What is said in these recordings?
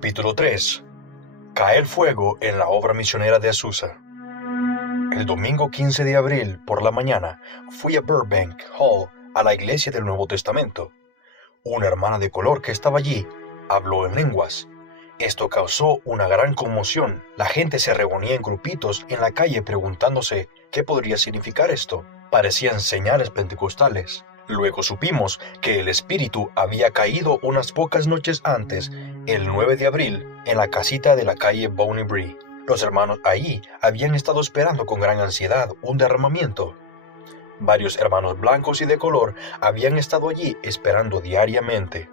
Capítulo 3. Cae el fuego en la obra misionera de Azusa. El domingo 15 de abril, por la mañana, fui a Burbank Hall, a la iglesia del Nuevo Testamento. Una hermana de color que estaba allí habló en lenguas. Esto causó una gran conmoción. La gente se reunía en grupitos en la calle preguntándose qué podría significar esto. Parecían señales pentecostales. Luego supimos que el Espíritu había caído unas pocas noches antes, el 9 de abril, en la casita de la calle Bonnie Bree. Los hermanos allí habían estado esperando con gran ansiedad un derramamiento. Varios hermanos blancos y de color habían estado allí esperando diariamente.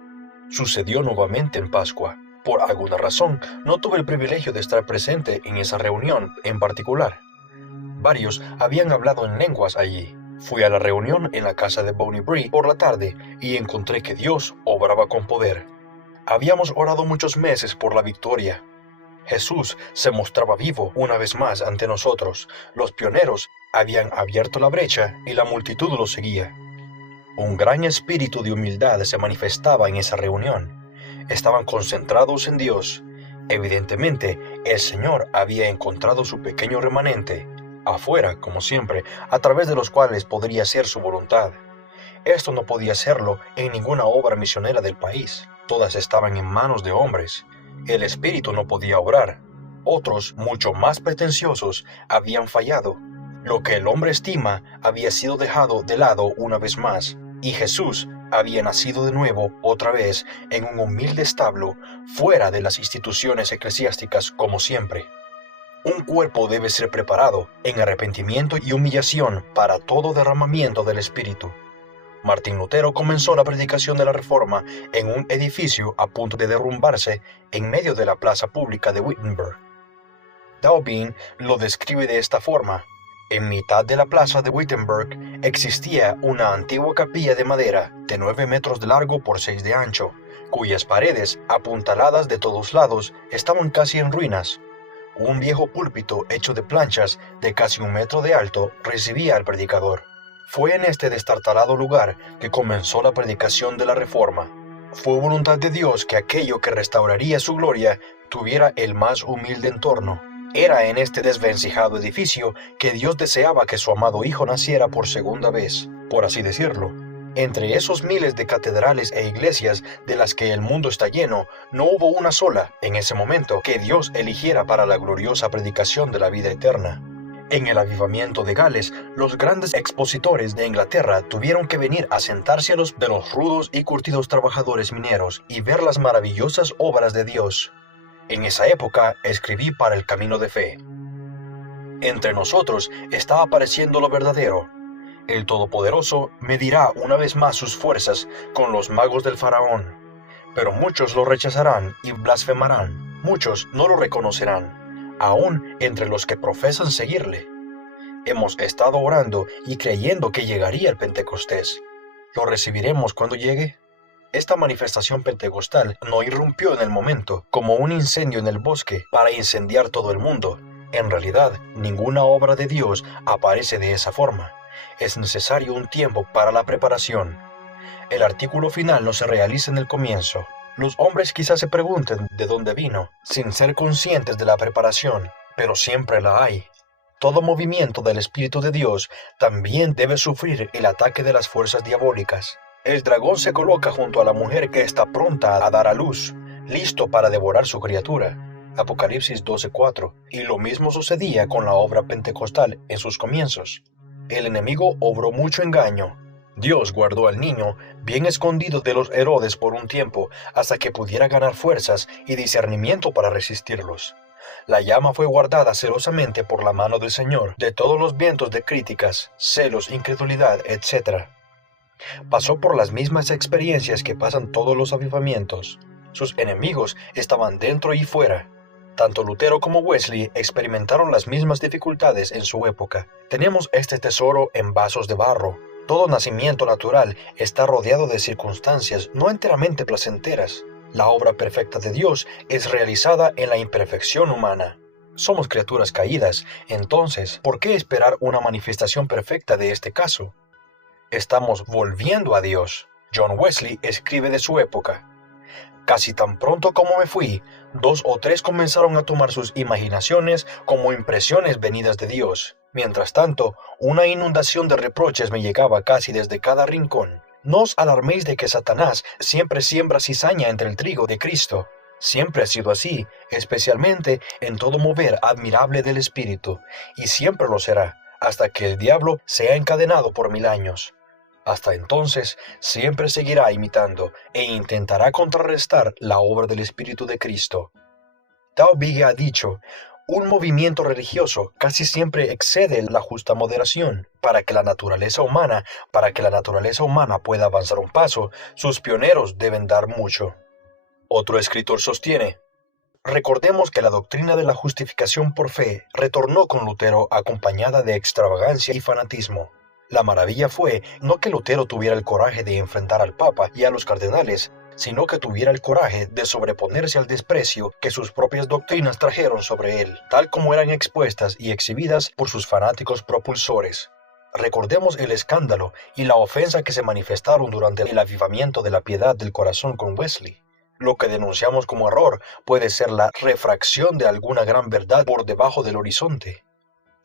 Sucedió nuevamente en Pascua. Por alguna razón, no tuve el privilegio de estar presente en esa reunión en particular. Varios habían hablado en lenguas allí. Fui a la reunión en la casa de Bonnie Bree por la tarde y encontré que Dios obraba con poder. Habíamos orado muchos meses por la victoria. Jesús se mostraba vivo una vez más ante nosotros. Los pioneros habían abierto la brecha y la multitud lo seguía. Un gran espíritu de humildad se manifestaba en esa reunión. Estaban concentrados en Dios. Evidentemente, el Señor había encontrado su pequeño remanente, afuera, como siempre, a través de los cuales podría ser su voluntad. Esto no podía serlo en ninguna obra misionera del país. Todas estaban en manos de hombres. El Espíritu no podía obrar. Otros, mucho más pretenciosos, habían fallado. Lo que el hombre estima había sido dejado de lado una vez más, y Jesús había nacido de nuevo otra vez en un humilde establo fuera de las instituciones eclesiásticas como siempre. Un cuerpo debe ser preparado en arrepentimiento y humillación para todo derramamiento del Espíritu. Martín Lutero comenzó la predicación de la Reforma en un edificio a punto de derrumbarse en medio de la plaza pública de Wittenberg. Daubin lo describe de esta forma. En mitad de la plaza de Wittenberg existía una antigua capilla de madera de 9 metros de largo por 6 de ancho, cuyas paredes, apuntaladas de todos lados, estaban casi en ruinas. Un viejo púlpito hecho de planchas de casi 1 metro de alto recibía al predicador. Fue en este destartalado lugar que comenzó la predicación de la Reforma. Fue voluntad de Dios que aquello que restauraría su gloria tuviera el más humilde entorno. Era en este desvencijado edificio que Dios deseaba que su amado Hijo naciera por segunda vez, por así decirlo. Entre esos miles de catedrales e iglesias de las que el mundo está lleno, no hubo una sola, en ese momento, que Dios eligiera para la gloriosa predicación de la vida eterna. En el avivamiento de Gales, los grandes expositores de Inglaterra tuvieron que venir a sentarse a los de los rudos y curtidos trabajadores mineros y ver las maravillosas obras de Dios. En esa época escribí para el Camino de Fe. Entre nosotros está apareciendo lo verdadero. El Todopoderoso medirá una vez más sus fuerzas con los magos del faraón. Pero muchos lo rechazarán y blasfemarán. Muchos no lo reconocerán, aún entre los que profesan seguirle. Hemos estado orando y creyendo que llegaría el Pentecostés. ¿Lo recibiremos cuando llegue? Esta manifestación pentecostal no irrumpió en el momento, como un incendio en el bosque, para incendiar todo el mundo. En realidad, ninguna obra de Dios aparece de esa forma. Es necesario un tiempo para la preparación. El artículo final no se realiza en el comienzo. Los hombres quizás se pregunten de dónde vino, sin ser conscientes de la preparación, pero siempre la hay. Todo movimiento del Espíritu de Dios también debe sufrir el ataque de las fuerzas diabólicas. El dragón se coloca junto a la mujer que está pronta a dar a luz, listo para devorar su criatura. Apocalipsis 12:4. Y lo mismo sucedía con la obra pentecostal en sus comienzos. El enemigo obró mucho engaño. Dios guardó al niño bien escondido de los Herodes por un tiempo hasta que pudiera ganar fuerzas y discernimiento para resistirlos. La llama fue guardada celosamente por la mano del Señor de todos los vientos de críticas, celos, incredulidad, etc. Pasó por las mismas experiencias que pasan todos los avivamientos. Sus enemigos estaban dentro y fuera. Tanto Lutero como Wesley experimentaron las mismas dificultades en su época. Tenemos este tesoro en vasos de barro. Todo nacimiento natural está rodeado de circunstancias no enteramente placenteras. La obra perfecta de Dios es realizada en la imperfección humana. Somos criaturas caídas, entonces, ¿por qué esperar una manifestación perfecta de este caso? Estamos volviendo a Dios. John Wesley escribe de su época. Casi tan pronto como me fui, 2 o 3 comenzaron a tomar sus imaginaciones como impresiones venidas de Dios. Mientras tanto, una inundación de reproches me llegaba casi desde cada rincón. No os alarméis de que Satanás siempre siembra cizaña entre el trigo de Cristo. Siempre ha sido así, especialmente en todo mover admirable del Espíritu, y siempre lo será, hasta que el diablo sea encadenado por 1000 años. Hasta entonces, siempre seguirá imitando e intentará contrarrestar la obra del Espíritu de Cristo. Taubige ha dicho, un movimiento religioso casi siempre excede la justa moderación. Para que la naturaleza humana pueda avanzar un paso, sus pioneros deben dar mucho. Otro escritor sostiene, recordemos que la doctrina de la justificación por fe retornó con Lutero acompañada de extravagancia y fanatismo. La maravilla fue no que Lutero tuviera el coraje de enfrentar al Papa y a los cardenales, sino que tuviera el coraje de sobreponerse al desprecio que sus propias doctrinas trajeron sobre él, tal como eran expuestas y exhibidas por sus fanáticos propulsores. Recordemos el escándalo y la ofensa que se manifestaron durante el avivamiento de la piedad del corazón con Wesley. Lo que denunciamos como error puede ser la refracción de alguna gran verdad por debajo del horizonte.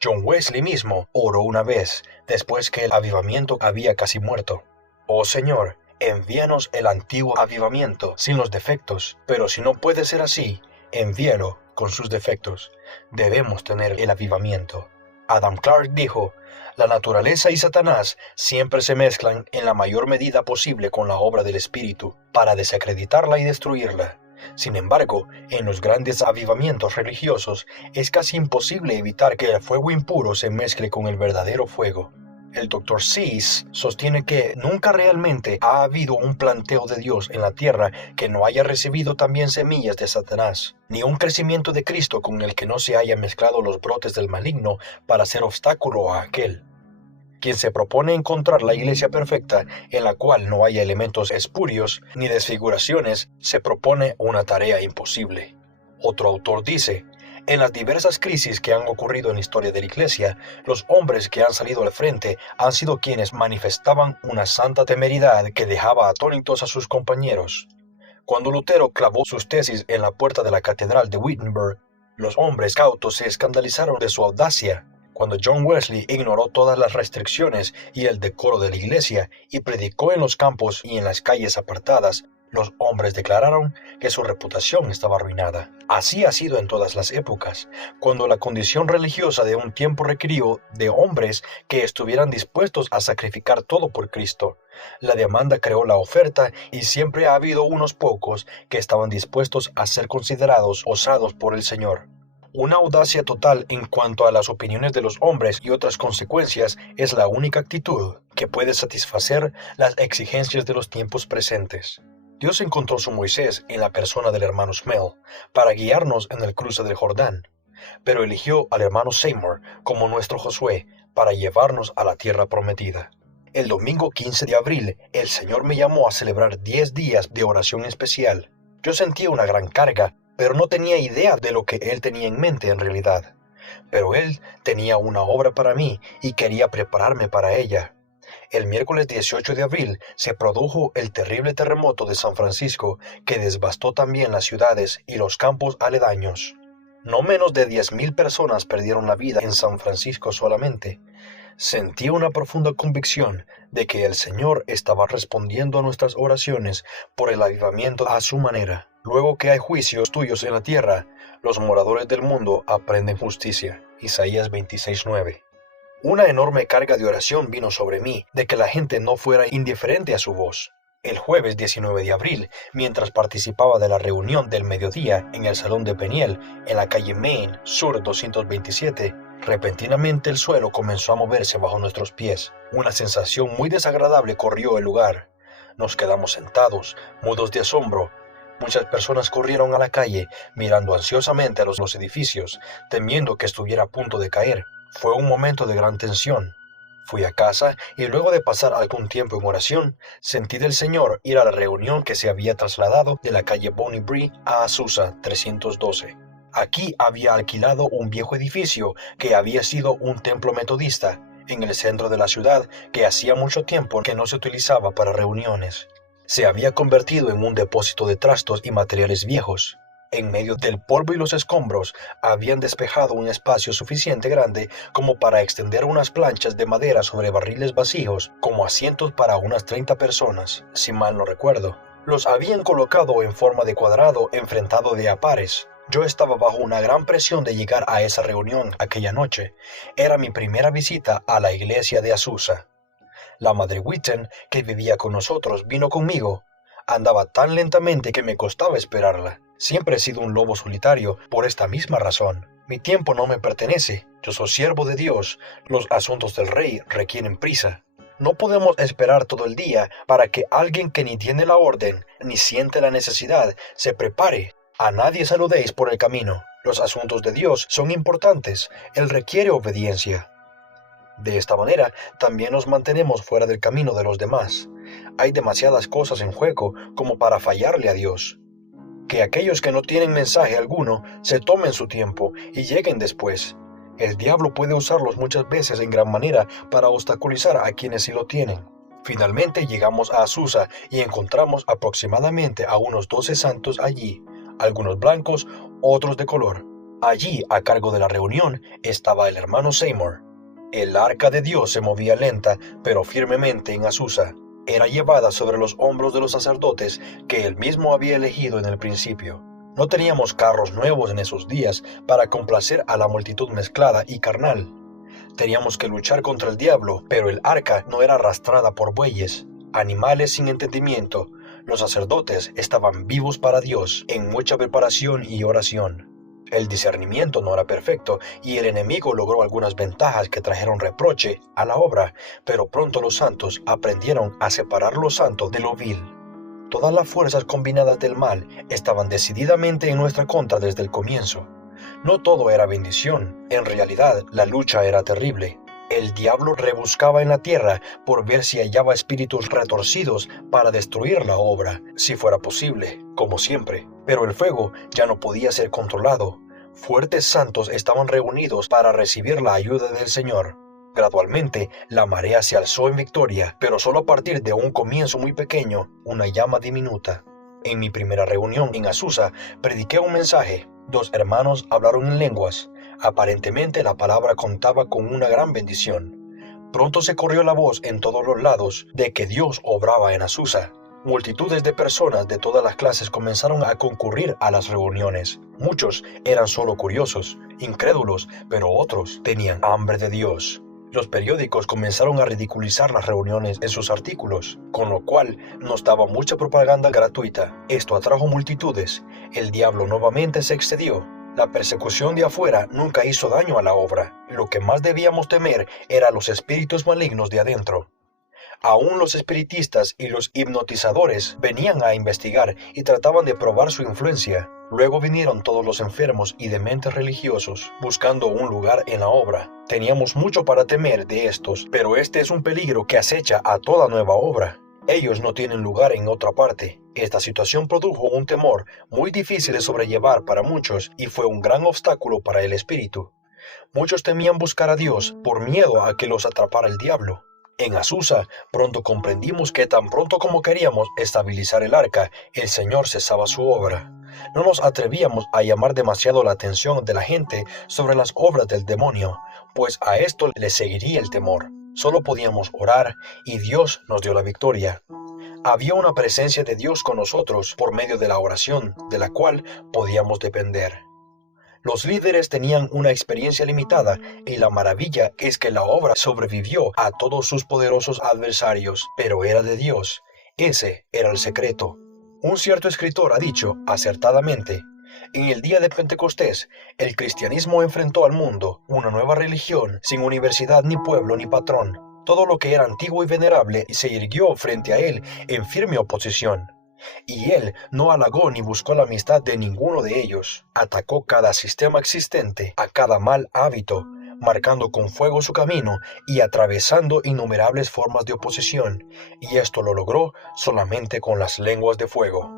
John Wesley mismo oró una vez, después que el avivamiento había casi muerto. Oh Señor, envíanos el antiguo avivamiento sin los defectos, pero si no puede ser así, envíalo con sus defectos. Debemos tener el avivamiento. Adam Clarke dijo, la naturaleza y Satanás siempre se mezclan en la mayor medida posible con la obra del Espíritu, para desacreditarla y destruirla. Sin embargo, en los grandes avivamientos religiosos es casi imposible evitar que el fuego impuro se mezcle con el verdadero fuego. El Dr. Seuss sostiene que nunca realmente ha habido un planteo de Dios en la tierra que no haya recibido también semillas de Satanás, ni un crecimiento de Cristo con el que no se haya mezclado los brotes del maligno para hacer obstáculo a aquel. Quien se propone encontrar la iglesia perfecta en la cual no haya elementos espurios ni desfiguraciones, se propone una tarea imposible. Otro autor dice, en las diversas crisis que han ocurrido en la historia de la iglesia, los hombres que han salido al frente han sido quienes manifestaban una santa temeridad que dejaba atónitos a sus compañeros. Cuando Lutero clavó sus tesis en la puerta de la catedral de Wittenberg, los hombres cautos se escandalizaron de su audacia. Cuando John Wesley ignoró todas las restricciones y el decoro de la iglesia y predicó en los campos y en las calles apartadas, los hombres declararon que su reputación estaba arruinada. Así ha sido en todas las épocas, cuando la condición religiosa de un tiempo requirió de hombres que estuvieran dispuestos a sacrificar todo por Cristo. La demanda creó la oferta y siempre ha habido unos pocos que estaban dispuestos a ser considerados osados por el Señor. Una audacia total en cuanto a las opiniones de los hombres y otras consecuencias es la única actitud que puede satisfacer las exigencias de los tiempos presentes. Dios encontró su Moisés en la persona del hermano Smell para guiarnos en el cruce del Jordán, pero eligió al hermano Seymour como nuestro Josué para llevarnos a la tierra prometida. El domingo 15 de abril, el Señor me llamó a celebrar 10 días de oración especial. Yo sentía una gran carga, pero no tenía idea de lo que Él tenía en mente en realidad. Pero Él tenía una obra para mí y quería prepararme para ella. El miércoles 18 de abril se produjo el terrible terremoto de San Francisco que devastó también las ciudades y los campos aledaños. No menos de 10,000 personas perdieron la vida en San Francisco solamente. Sentí una profunda convicción de que el Señor estaba respondiendo a nuestras oraciones por el avivamiento a su manera. Luego que hay juicios tuyos en la tierra, los moradores del mundo aprenden justicia. Isaías 26:9. Una enorme carga de oración vino sobre mí de que la gente no fuera indiferente a su voz. El jueves 19 de abril, mientras participaba de la reunión del mediodía en el Salón de Peniel, en la calle Main, Sur 227, repentinamente el suelo comenzó a moverse bajo nuestros pies. Una sensación muy desagradable corrió el lugar. Nos quedamos sentados, mudos de asombro. Muchas personas corrieron a la calle, mirando ansiosamente a los edificios, temiendo que estuviera a punto de caer. Fue un momento de gran tensión. Fui a casa y luego de pasar algún tiempo en oración, sentí del Señor ir a la reunión que se había trasladado de la calle Bonnie Bree a Azusa 312. Aquí había alquilado un viejo edificio que había sido un templo metodista en el centro de la ciudad que hacía mucho tiempo que no se utilizaba para reuniones. se había convertido en un depósito de trastos y materiales viejos. En medio del polvo y los escombros habían despejado un espacio suficiente grande como para extender unas planchas de madera sobre barriles vacíos como asientos para unas 30 personas, si mal no recuerdo. Los habían colocado en forma de cuadrado enfrentado de a pares. Yo estaba bajo una gran presión de llegar a esa reunión aquella noche. Era mi primera visita a la iglesia de Azusa. La madre Witten, que vivía con nosotros, vino conmigo. Andaba tan lentamente que me costaba esperarla. Siempre he sido un lobo solitario por esta misma razón. Mi tiempo no me pertenece. Yo soy siervo de Dios. Los asuntos del rey requieren prisa. No podemos esperar todo el día para que alguien que ni tiene la orden ni siente la necesidad se prepare. A nadie saludéis por el camino. Los asuntos de Dios son importantes. Él requiere obediencia. De esta manera, también nos mantenemos fuera del camino de los demás. Hay demasiadas cosas en juego como para fallarle a Dios. Que aquellos que no tienen mensaje alguno se tomen su tiempo y lleguen después. El diablo puede usarlos muchas veces en gran manera para obstaculizar a quienes sí lo tienen. Finalmente llegamos a Azusa y encontramos aproximadamente a unos 12 santos allí, algunos blancos, otros de color. Allí, a cargo de la reunión, estaba el hermano Seymour. El arca de Dios se movía lenta, pero firmemente en Azusa. Era llevada sobre los hombros de los sacerdotes que él mismo había elegido en el principio. No teníamos carros nuevos en esos días para complacer a la multitud mezclada y carnal. Teníamos que luchar contra el diablo, pero el arca no era arrastrada por bueyes, animales sin entendimiento. Los sacerdotes estaban vivos para Dios, en mucha preparación y oración. El discernimiento no era perfecto y el enemigo logró algunas ventajas que trajeron reproche a la obra, pero pronto los santos aprendieron a separar lo santo de lo vil. Todas las fuerzas combinadas del mal estaban decididamente en nuestra contra desde el comienzo. No todo era bendición, en realidad la lucha era terrible. El diablo rebuscaba en la tierra por ver si hallaba espíritus retorcidos para destruir la obra, si fuera posible, como siempre. Pero el fuego ya no podía ser controlado. Fuertes santos estaban reunidos para recibir la ayuda del Señor. Gradualmente, la marea se alzó en victoria, pero solo a partir de un comienzo muy pequeño, una llama diminuta. En mi primera reunión en Azusa, prediqué un mensaje. 2 hermanos hablaron en lenguas. Aparentemente la palabra contaba con una gran bendición. Pronto se corrió la voz en todos los lados de que Dios obraba en Azusa. Multitudes de personas de todas las clases comenzaron a concurrir a las reuniones. Muchos eran solo curiosos, incrédulos, pero otros tenían hambre de Dios. Los periódicos comenzaron a ridiculizar las reuniones en sus artículos, con lo cual nos daba mucha propaganda gratuita. Esto atrajo multitudes. El diablo nuevamente se excedió. La persecución de afuera nunca hizo daño a la obra. Lo que más debíamos temer eran los espíritus malignos de adentro. Aún los espiritistas y los hipnotizadores venían a investigar y trataban de probar su influencia. Luego vinieron todos los enfermos y dementes religiosos, buscando un lugar en la obra. Teníamos mucho para temer de estos, pero este es un peligro que acecha a toda nueva obra. Ellos no tienen lugar en otra parte. Esta situación produjo un temor muy difícil de sobrellevar para muchos y fue un gran obstáculo para el espíritu. Muchos temían buscar a Dios por miedo a que los atrapara el diablo. En Azusa, pronto comprendimos que tan pronto como queríamos estabilizar el arca, el Señor cesaba su obra. No nos atrevíamos a llamar demasiado la atención de la gente sobre las obras del demonio, pues a esto le seguiría el temor. Solo podíamos orar y Dios nos dio la victoria. Había una presencia de Dios con nosotros por medio de la oración, de la cual podíamos depender. Los líderes tenían una experiencia limitada y la maravilla es que la obra sobrevivió a todos sus poderosos adversarios, pero era de Dios. Ese era el secreto. Un cierto escritor ha dicho, acertadamente, en el día de Pentecostés, el cristianismo enfrentó al mundo, una nueva religión, sin universidad ni pueblo ni patrón. Todo lo que era antiguo y venerable se irguió frente a él en firme oposición. Y él no halagó ni buscó la amistad de ninguno de ellos. Atacó cada sistema existente, a cada mal hábito, marcando con fuego su camino y atravesando innumerables formas de oposición, y esto lo logró solamente con las lenguas de fuego.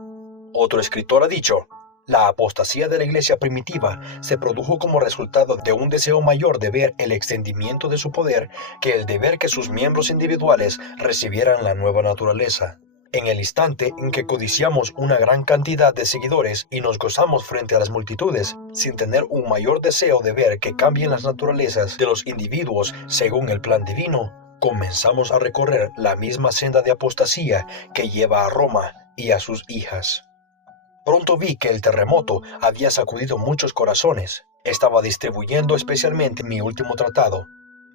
Otro escritor ha dicho, la apostasía de la iglesia primitiva se produjo como resultado de un deseo mayor de ver el extendimiento de su poder que el de ver que sus miembros individuales recibieran la nueva naturaleza. En el instante en que codiciamos una gran cantidad de seguidores y nos gozamos frente a las multitudes, sin tener un mayor deseo de ver que cambien las naturalezas de los individuos según el plan divino, comenzamos a recorrer la misma senda de apostasía que lleva a Roma y a sus hijas. Pronto vi que el terremoto había sacudido muchos corazones. Estaba distribuyendo especialmente mi último tratado,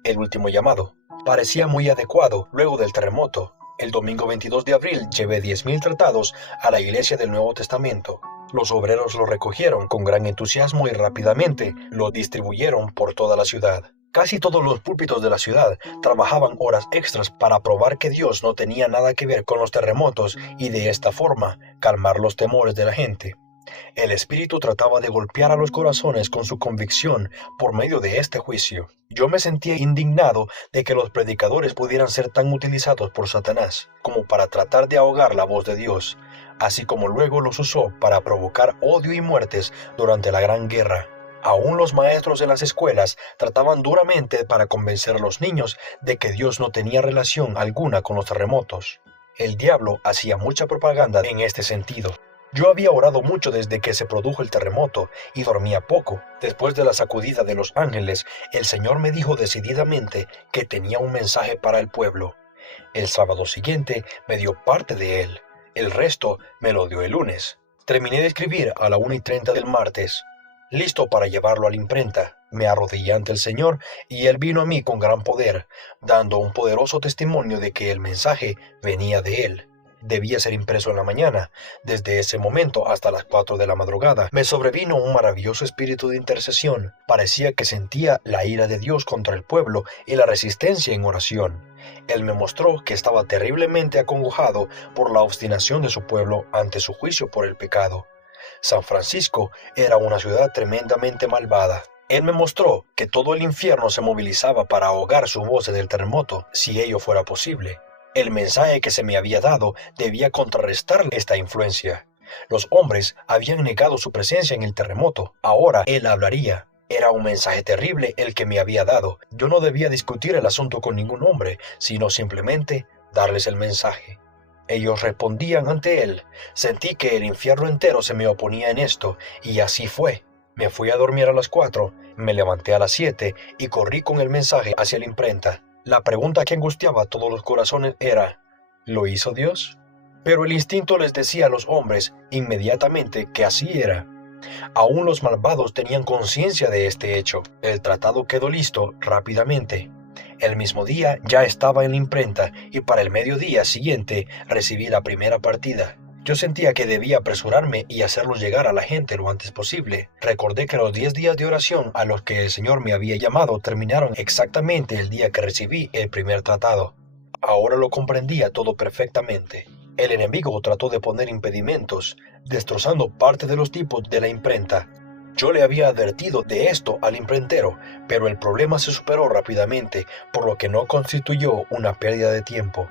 El último llamado. Parecía muy adecuado luego del terremoto. El domingo 22 de abril llevé 10,000 tratados a la iglesia del Nuevo Testamento. Los obreros lo recogieron con gran entusiasmo y rápidamente lo distribuyeron por toda la ciudad. Casi todos los púlpitos de la ciudad trabajaban horas extras para probar que Dios no tenía nada que ver con los terremotos y de esta forma calmar los temores de la gente. El Espíritu trataba de golpear a los corazones con su convicción por medio de este juicio. Yo me sentía indignado de que los predicadores pudieran ser tan utilizados por Satanás como para tratar de ahogar la voz de Dios, así como luego los usó para provocar odio y muertes durante la Gran Guerra. Aún los maestros de las escuelas trataban duramente para convencer a los niños de que Dios no tenía relación alguna con los terremotos. El diablo hacía mucha propaganda en este sentido. Yo había orado mucho desde que se produjo el terremoto y dormía poco. Después de la sacudida de los ángeles, el Señor me dijo decididamente que tenía un mensaje para el pueblo. El sábado siguiente me dio parte de él. El resto me lo dio el lunes. Terminé de escribir a la 1:30 del martes. Listo para llevarlo a la imprenta, me arrodillé ante el Señor y Él vino a mí con gran poder, dando un poderoso testimonio de que el mensaje venía de Él. Debía ser impreso en la mañana. Desde ese momento hasta las 4 de la madrugada me sobrevino un maravilloso espíritu de intercesión. Parecía que sentía la ira de Dios contra el pueblo y la resistencia en oración. Él me mostró que estaba terriblemente acongojado por la obstinación de su pueblo ante su juicio por el pecado. San Francisco era una ciudad tremendamente malvada. Él me mostró que todo el infierno se movilizaba para ahogar su voz del terremoto, si ello fuera posible. El mensaje que se me había dado debía contrarrestar esta influencia. Los hombres habían negado su presencia en el terremoto. Ahora él hablaría. Era un mensaje terrible el que me había dado. Yo no debía discutir el asunto con ningún hombre, sino simplemente darles el mensaje. Ellos respondían ante él. Sentí que el infierno entero se me oponía en esto, y así fue. Me fui a dormir a las 4, me levanté a las 7 y corrí con el mensaje hacia la imprenta. La pregunta que angustiaba a todos los corazones era, ¿lo hizo Dios? Pero el instinto les decía a los hombres inmediatamente que así era. Aún los malvados tenían conciencia de este hecho. El tratado quedó listo rápidamente. El mismo día ya estaba en la imprenta y para el mediodía siguiente recibí la primera partida. Yo sentía que debía apresurarme y hacerlo llegar a la gente lo antes posible. Recordé que los 10 días de oración a los que el Señor me había llamado terminaron exactamente el día que recibí el primer tratado. Ahora lo comprendía todo perfectamente. El enemigo trató de poner impedimentos, destrozando parte de los tipos de la imprenta. Yo le había advertido de esto al imprentero, pero el problema se superó rápidamente, por lo que no constituyó una pérdida de tiempo.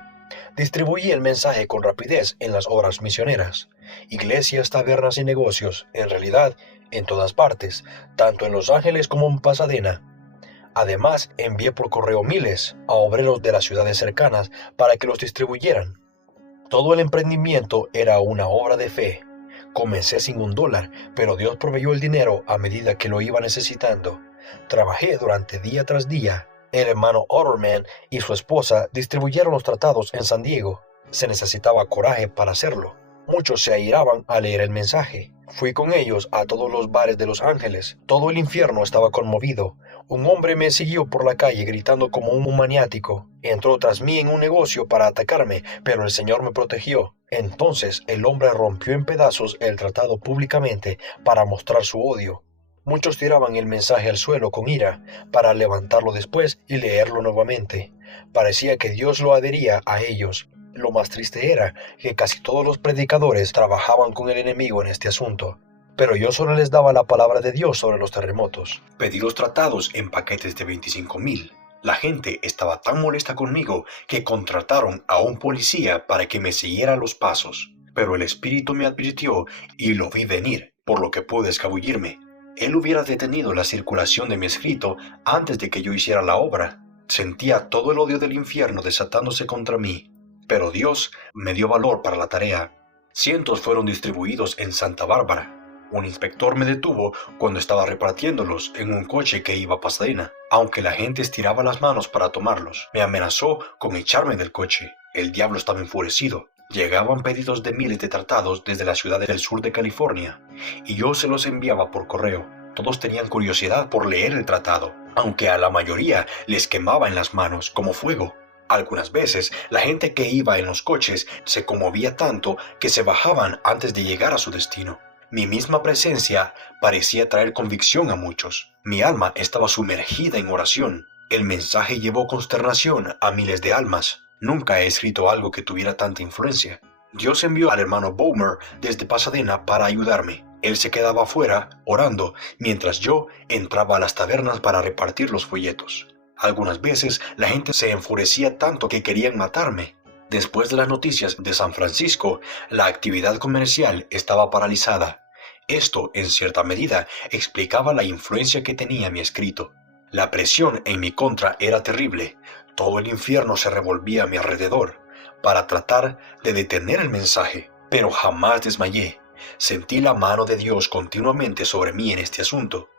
Distribuí el mensaje con rapidez en las obras misioneras, iglesias, tabernas y negocios, en realidad, en todas partes, tanto en Los Ángeles como en Pasadena. Además, envié por correo miles a obreros de las ciudades cercanas para que los distribuyeran. Todo el emprendimiento era una obra de fe. Comencé sin $1, pero Dios proveyó el dinero a medida que lo iba necesitando. Trabajé durante día tras día. El hermano Otterman y su esposa distribuyeron los tratados en San Diego. Se necesitaba coraje para hacerlo. Muchos se airaban al leer el mensaje. Fui con ellos a todos los bares de Los Ángeles. Todo el infierno estaba conmovido. Un hombre me siguió por la calle gritando como un maniático. Entró tras mí en un negocio para atacarme, pero el Señor me protegió. Entonces el hombre rompió en pedazos el tratado públicamente para mostrar su odio. Muchos tiraban el mensaje al suelo con ira para levantarlo después y leerlo nuevamente. Parecía que Dios lo adhería a ellos. Lo más triste era que casi todos los predicadores trabajaban con el enemigo en este asunto. Pero yo solo les daba la palabra de Dios sobre los terremotos. Pedí los tratados en paquetes de 25,000. La gente estaba tan molesta conmigo que contrataron a un policía para que me siguiera los pasos. Pero el Espíritu me advirtió y lo vi venir, por lo que pude escabullirme. Él hubiera detenido la circulación de mi escrito antes de que yo hiciera la obra. Sentía todo el odio del infierno desatándose contra mí. pero Dios me dio valor para la tarea. Cientos fueron distribuidos en Santa Bárbara. Un inspector me detuvo cuando estaba repartiéndolos en un coche que iba a Pasadena. Aunque la gente estiraba las manos para tomarlos, me amenazó con echarme del coche. El diablo estaba enfurecido. Llegaban pedidos de miles de tratados desde las ciudades del sur de California, y yo se los enviaba por correo. Todos tenían curiosidad por leer el tratado, aunque a la mayoría les quemaba en las manos como fuego. Algunas veces la gente que iba en los coches se conmovía tanto que se bajaban antes de llegar a su destino. Mi misma presencia parecía traer convicción a muchos. Mi alma estaba sumergida en oración. El mensaje llevó consternación a miles de almas. Nunca he escrito algo que tuviera tanta influencia. Dios envió al hermano Bowmer desde Pasadena para ayudarme. Él se quedaba afuera, orando, mientras yo entraba a las tabernas para repartir los folletos. Algunas veces la gente se enfurecía tanto que querían matarme. Después de las noticias de San Francisco, la actividad comercial estaba paralizada. Esto, en cierta medida, explicaba la influencia que tenía mi escrito. La presión en mi contra era terrible. Todo el infierno se revolvía a mi alrededor para tratar de detener el mensaje, pero jamás desmayé. Sentí la mano de Dios continuamente sobre mí en este asunto.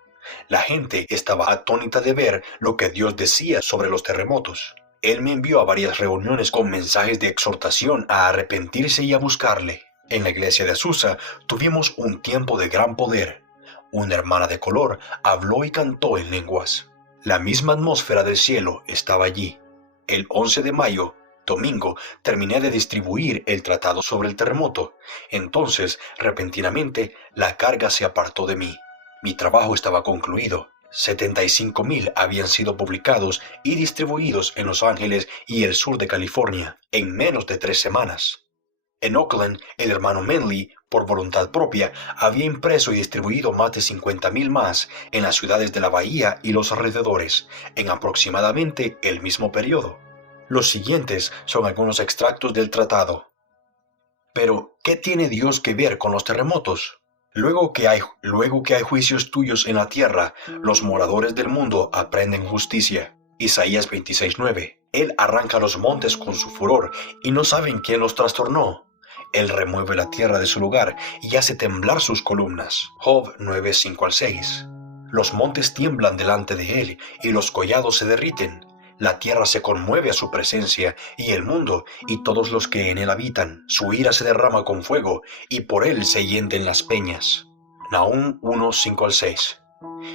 La gente estaba atónita de ver lo que Dios decía sobre los terremotos. Él me envió a varias reuniones con mensajes de exhortación a arrepentirse y a buscarle. En la iglesia de Azusa tuvimos un tiempo de gran poder. Una hermana de color habló y cantó en lenguas. La misma atmósfera del cielo estaba allí. El 11 de mayo, domingo, terminé de distribuir el tratado sobre el terremoto. Entonces, repentinamente, la carga se apartó de mí. Mi trabajo estaba concluido. 75,000 habían sido publicados y distribuidos en Los Ángeles y el sur de California en menos de 3 semanas. En Oakland, el hermano Manley, por voluntad propia, había impreso y distribuido más de 50,000 más en las ciudades de la bahía y los alrededores, en aproximadamente el mismo periodo. Los siguientes son algunos extractos del tratado. Pero, ¿qué tiene Dios que ver con los terremotos? Luego que hay juicios tuyos en la tierra, los moradores del mundo aprenden justicia. Isaías 26:9. Él arranca los montes con su furor y no saben quién los trastornó. Él remueve la tierra de su lugar y hace temblar sus columnas. Job 9:5-6. Los montes tiemblan delante de él y los collados se derriten. La tierra se conmueve a su presencia y el mundo y todos los que en él habitan. Su ira se derrama con fuego y por él se hienden las peñas. Nahum 1:5-6.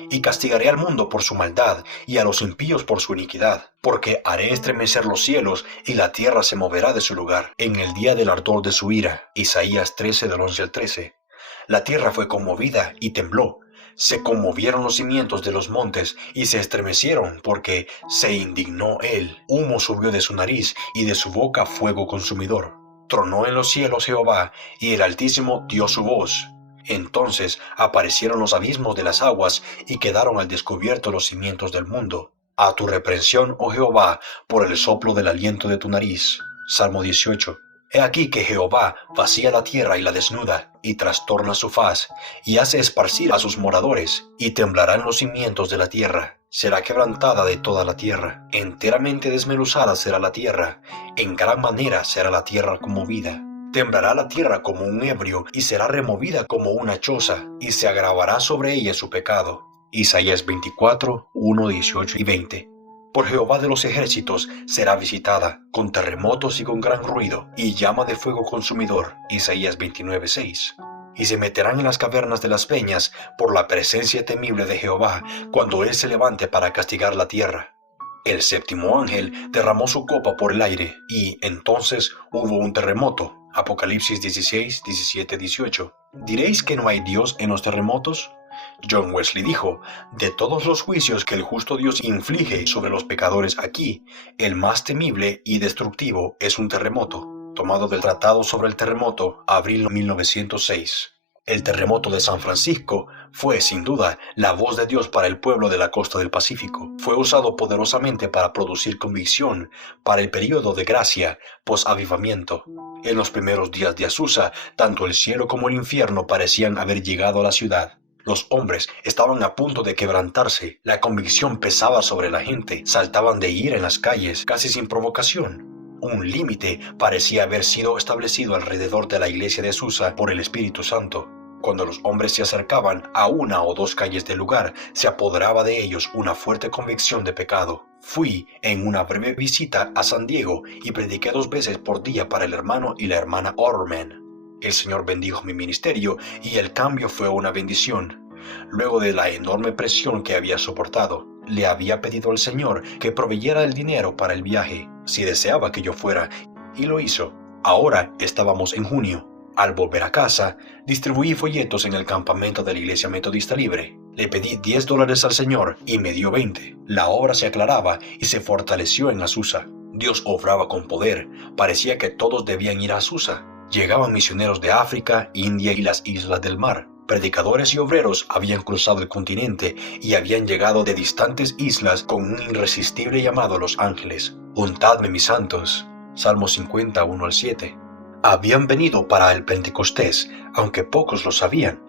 Y castigaré al mundo por su maldad y a los impíos por su iniquidad, porque haré estremecer los cielos y la tierra se moverá de su lugar en el día del ardor de su ira. Isaías 13:11-13. La tierra fue conmovida y tembló. Se conmovieron los cimientos de los montes y se estremecieron porque se indignó él. Humo subió de su nariz y de su boca fuego consumidor. Tronó en los cielos Jehová y el Altísimo dio su voz. Entonces aparecieron los abismos de las aguas y quedaron al descubierto los cimientos del mundo. A tu reprensión, oh Jehová, por el soplo del aliento de tu nariz. Salmo 18. He aquí que Jehová vacía la tierra y la desnuda, y trastorna su faz, y hace esparcir a sus moradores, y temblarán los cimientos de la tierra. Será quebrantada de toda la tierra, enteramente desmenuzada será la tierra, en gran manera será la tierra conmovida. Temblará la tierra como un ebrio, y será removida como una choza, y se agravará sobre ella su pecado. Isaías 24, 1, 18 y 20. Por Jehová de los ejércitos será visitada, con terremotos y con gran ruido, y llama de fuego consumidor. Isaías 29, 6. Y se meterán en las cavernas de las peñas por la presencia temible de Jehová, cuando él se levante para castigar la tierra. El séptimo ángel derramó su copa por el aire, y entonces hubo un terremoto. Apocalipsis 16, 17, 18. ¿Diréis que no hay Dios en los terremotos? John Wesley dijo, de todos los juicios que el justo Dios inflige sobre los pecadores aquí, el más temible y destructivo es un terremoto. Tomado del Tratado sobre el Terremoto, abril 1906. El terremoto de San Francisco fue, sin duda, la voz de Dios para el pueblo de la costa del Pacífico. Fue usado poderosamente para producir convicción para el período de gracia post-avivamiento. En los primeros días de Azusa, tanto el cielo como el infierno parecían haber llegado a la ciudad. Los hombres estaban a punto de quebrantarse. La convicción pesaba sobre la gente. Saltaban de ira en las calles, casi sin provocación. Un límite parecía haber sido establecido alrededor de la iglesia de Susa por el Espíritu Santo. Cuando los hombres se acercaban a una o dos calles del lugar, se apoderaba de ellos una fuerte convicción de pecado. Fui en una breve visita a San Diego y prediqué 2 veces por día para el hermano y la hermana Orman. El Señor bendijo mi ministerio y el cambio fue una bendición. Luego de la enorme presión que había soportado, le había pedido al Señor que proveyera el dinero para el viaje, si deseaba que yo fuera, y lo hizo. Ahora estábamos en junio. Al volver a casa, distribuí folletos en el campamento de la Iglesia Metodista Libre. Le pedí $10 al Señor y me dio 20. La obra se aclaraba y se fortaleció en Azusa. Dios obraba con poder. Parecía que todos debían ir a Azusa. Llegaban misioneros de África, India y las islas del mar. Predicadores y obreros habían cruzado el continente y habían llegado de distantes islas con un irresistible llamado a los ángeles. Untadme, mis santos. Salmo 50, 1-7. Habían venido para el Pentecostés, aunque pocos lo sabían.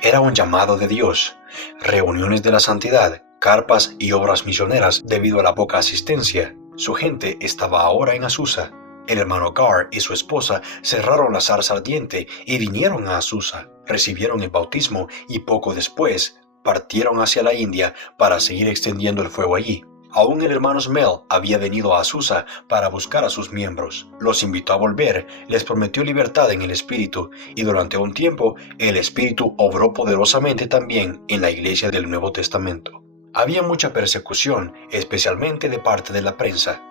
Era un llamado de Dios. Reuniones de la santidad, carpas y obras misioneras debido a la poca asistencia. Su gente estaba ahora en Azusa. El hermano Carr y su esposa cerraron la zarza ardiente y vinieron a Azusa. Recibieron el bautismo y poco después partieron hacia la India para seguir extendiendo el fuego allí. Aún el hermano Smell había venido a Azusa para buscar a sus miembros. Los invitó a volver, les prometió libertad en el Espíritu, y durante un tiempo el Espíritu obró poderosamente también en la iglesia del Nuevo Testamento. Había mucha persecución, especialmente de parte de la prensa.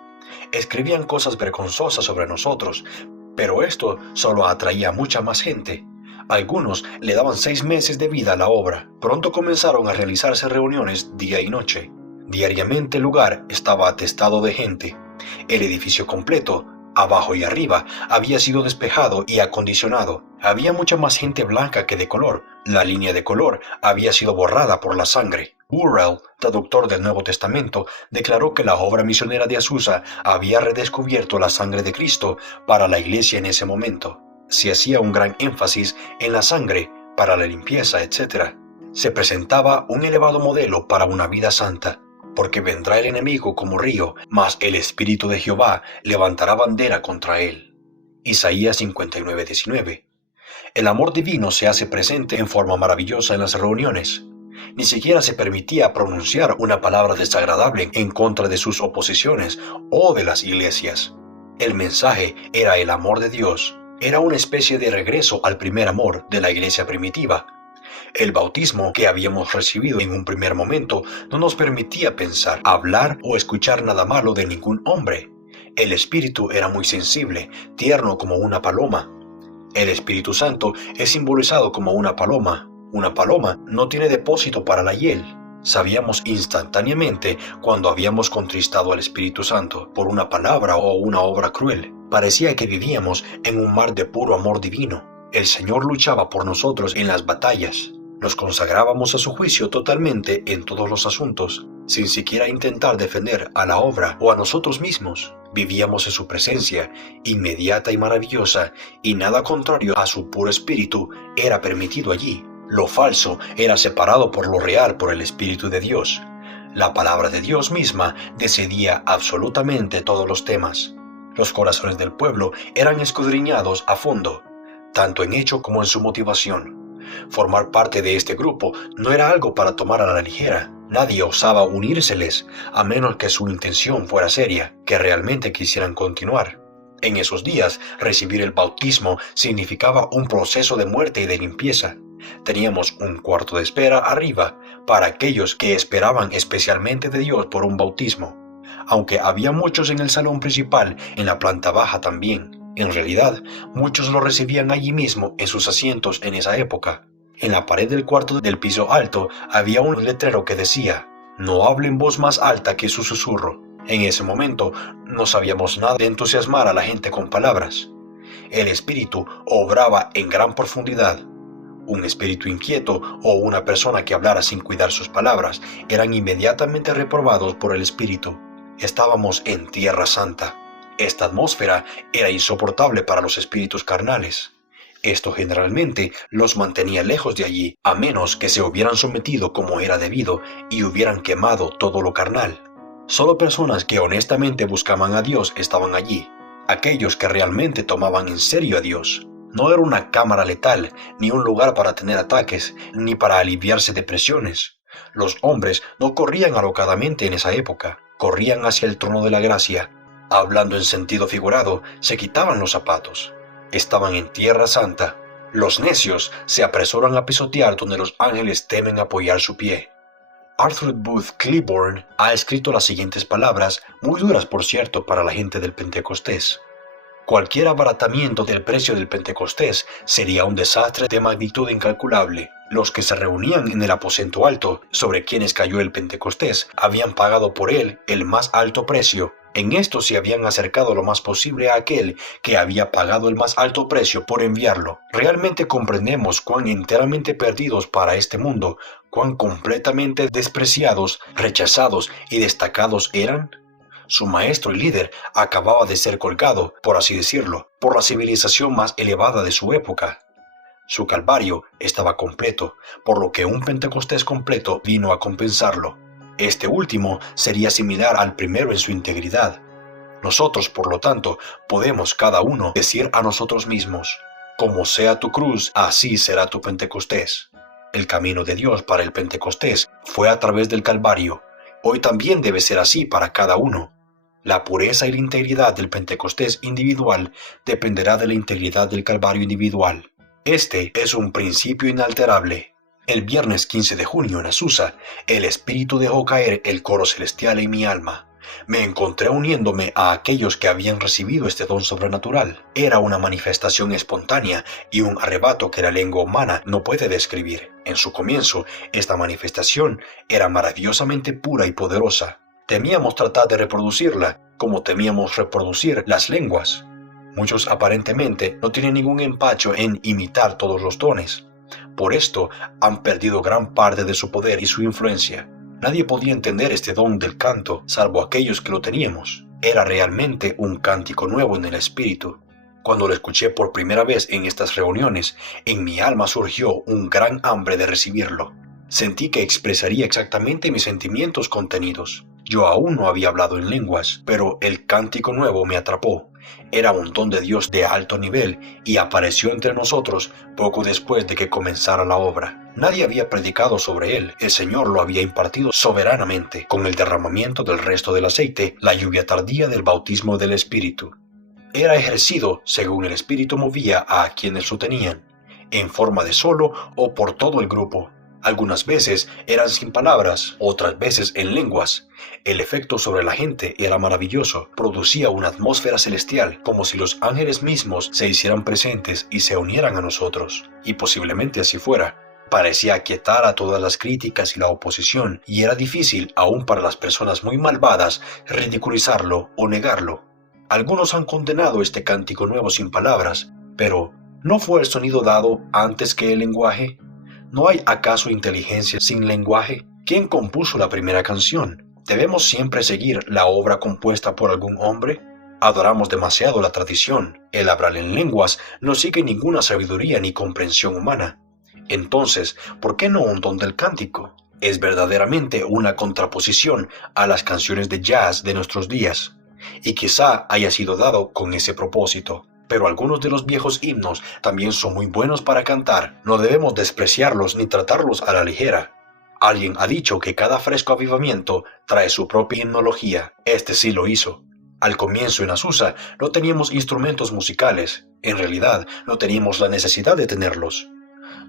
Escribían cosas vergonzosas sobre nosotros, pero esto solo atraía a mucha más gente. Algunos le daban 6 meses de vida a la obra. Pronto comenzaron a realizarse reuniones día y noche. Diariamente el lugar estaba atestado de gente. El edificio completo, abajo y arriba, había sido despejado y acondicionado. Había mucha más gente blanca que de color. La línea de color había sido borrada por la sangre. Burrell, traductor del Nuevo Testamento, declaró que la obra misionera de Azusa había redescubierto la sangre de Cristo para la iglesia en ese momento. Se hacía un gran énfasis en la sangre para la limpieza, etc. Se presentaba un elevado modelo para una vida santa, porque vendrá el enemigo como río, mas el Espíritu de Jehová levantará bandera contra él. Isaías 59:19. El amor divino se hace presente en forma maravillosa en las reuniones. Ni siquiera se permitía pronunciar una palabra desagradable en contra de sus oposiciones o de las iglesias. El mensaje era el amor de Dios. Era una especie de regreso al primer amor de la iglesia primitiva. El bautismo que habíamos recibido en un primer momento no nos permitía pensar, hablar o escuchar nada malo de ningún hombre. El Espíritu era muy sensible, tierno como una paloma. El Espíritu Santo es simbolizado como una paloma. Una paloma no tiene depósito para la hiel. Sabíamos instantáneamente cuando habíamos contristado al Espíritu Santo por una palabra o una obra cruel. Parecía que vivíamos en un mar de puro amor divino. El Señor luchaba por nosotros en las batallas. Nos consagrábamos a su juicio totalmente en todos los asuntos, sin siquiera intentar defender a la obra o a nosotros mismos. Vivíamos en su presencia, inmediata y maravillosa, y nada contrario a su puro espíritu era permitido allí. Lo falso era separado por lo real por el Espíritu de Dios. La palabra de Dios misma decidía absolutamente todos los temas. Los corazones del pueblo eran escudriñados a fondo, tanto en hecho como en su motivación. Formar parte de este grupo no era algo para tomar a la ligera. Nadie osaba unírseles, a menos que su intención fuera seria, que realmente quisieran continuar. En esos días, recibir el bautismo significaba un proceso de muerte y de limpieza. Teníamos un cuarto de espera arriba para aquellos que esperaban especialmente de Dios por un bautismo. Aunque había muchos en el salón principal, en la planta baja también. En realidad, muchos lo recibían allí mismo en sus asientos en esa época. En la pared del cuarto del piso alto había un letrero que decía: "No hable en voz más alta que su susurro". En ese momento no sabíamos nada de entusiasmar a la gente con palabras. El Espíritu obraba en gran profundidad. Un espíritu inquieto o una persona que hablara sin cuidar sus palabras eran inmediatamente reprobados por el Espíritu. Estábamos en Tierra Santa. Esta atmósfera era insoportable para los espíritus carnales. Esto generalmente los mantenía lejos de allí, a menos que se hubieran sometido como era debido y hubieran quemado todo lo carnal. Solo personas que honestamente buscaban a Dios estaban allí. aquellos que realmente tomaban en serio a Dios. No era una cámara letal, ni un lugar para tener ataques, ni para aliviarse de presiones. Los hombres no corrían alocadamente en esa época, corrían hacia el trono de la gracia. Hablando en sentido figurado, se quitaban los zapatos. Estaban en tierra santa. Los necios se apresuran a pisotear donde los ángeles temen apoyar su pie. Arthur Booth Cliburn ha escrito las siguientes palabras, muy duras por cierto para la gente del Pentecostés. Cualquier abaratamiento del precio del Pentecostés sería un desastre de magnitud incalculable. Los que se reunían en el aposento alto, sobre quienes cayó el Pentecostés, habían pagado por él el más alto precio. En esto se habían acercado lo más posible a aquel que había pagado el más alto precio por enviarlo. ¿Realmente comprendemos cuán enteramente perdidos para este mundo, cuán completamente despreciados, rechazados y destacados eran? Su maestro y líder acababa de ser colgado, por así decirlo, por la civilización más elevada de su época. Su calvario estaba completo, por lo que un Pentecostés completo vino a compensarlo. Este último sería similar al primero en su integridad. Nosotros, por lo tanto, podemos cada uno decir a nosotros mismos, como sea tu cruz, así será tu Pentecostés. El camino de Dios para el Pentecostés fue a través del Calvario. Hoy también debe ser así para cada uno. La pureza y la integridad del Pentecostés individual dependerá de la integridad del Calvario individual. Este es un principio inalterable. El viernes 15 de junio en Azusa, el Espíritu dejó caer el coro celestial en mi alma. Me encontré uniéndome a aquellos que habían recibido este don sobrenatural. Era una manifestación espontánea y un arrebato que la lengua humana no puede describir. En su comienzo, esta manifestación era maravillosamente pura y poderosa. Temíamos tratar de reproducirla, como temíamos reproducir las lenguas. Muchos aparentemente no tienen ningún empacho en imitar todos los dones. Por esto han perdido gran parte de su poder y su influencia. Nadie podía entender este don del canto, salvo aquellos que lo teníamos. Era realmente un cántico nuevo en el espíritu. Cuando lo escuché por primera vez en estas reuniones, en mi alma surgió un gran hambre de recibirlo. Sentí que expresaría exactamente mis sentimientos contenidos. Yo aún no había hablado en lenguas, pero el cántico nuevo me atrapó. Era un don de Dios de alto nivel y apareció entre nosotros poco después de que comenzara la obra. Nadie había predicado sobre él, el Señor lo había impartido soberanamente, con el derramamiento del resto del aceite, la lluvia tardía del bautismo del Espíritu. Era ejercido según el Espíritu movía a quienes lo tenían, en forma de solo o por todo el grupo. Algunas veces eran sin palabras, otras veces en lenguas. El efecto sobre la gente era maravilloso, producía una atmósfera celestial, como si los ángeles mismos se hicieran presentes y se unieran a nosotros. Y posiblemente así fuera. Parecía aquietar a todas las críticas y la oposición, y era difícil, aún para las personas muy malvadas, ridiculizarlo o negarlo. Algunos han condenado este cántico nuevo sin palabras, pero ¿no fue el sonido dado antes que el lenguaje? ¿No hay acaso inteligencia sin lenguaje? ¿Quién compuso la primera canción? ¿Debemos siempre seguir la obra compuesta por algún hombre? Adoramos demasiado la tradición. El hablar en lenguas no sigue ninguna sabiduría ni comprensión humana. Entonces, ¿por qué no un don del cántico? Es verdaderamente una contraposición a las canciones de jazz de nuestros días. Y quizá haya sido dado con ese propósito. Pero algunos de los viejos himnos también son muy buenos para cantar. No debemos despreciarlos ni tratarlos a la ligera. Alguien ha dicho que cada fresco avivamiento trae su propia himnología. Este sí lo hizo. Al comienzo en Azusa no teníamos instrumentos musicales. En realidad no teníamos la necesidad de tenerlos.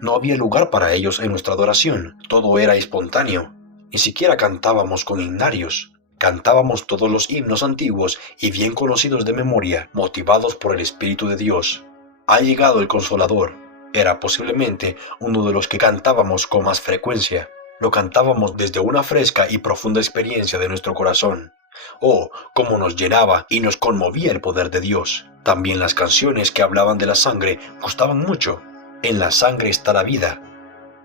No había lugar para ellos en nuestra adoración. Todo era espontáneo. Ni siquiera cantábamos con himnarios. Cantábamos todos los himnos antiguos y bien conocidos de memoria, motivados por el Espíritu de Dios. Ha llegado el Consolador. Era posiblemente uno de los que cantábamos con más frecuencia. Lo cantábamos desde una fresca y profunda experiencia de nuestro corazón. Oh, cómo nos llenaba y nos conmovía el poder de Dios. También las canciones que hablaban de la sangre gustaban mucho. En la sangre está la vida.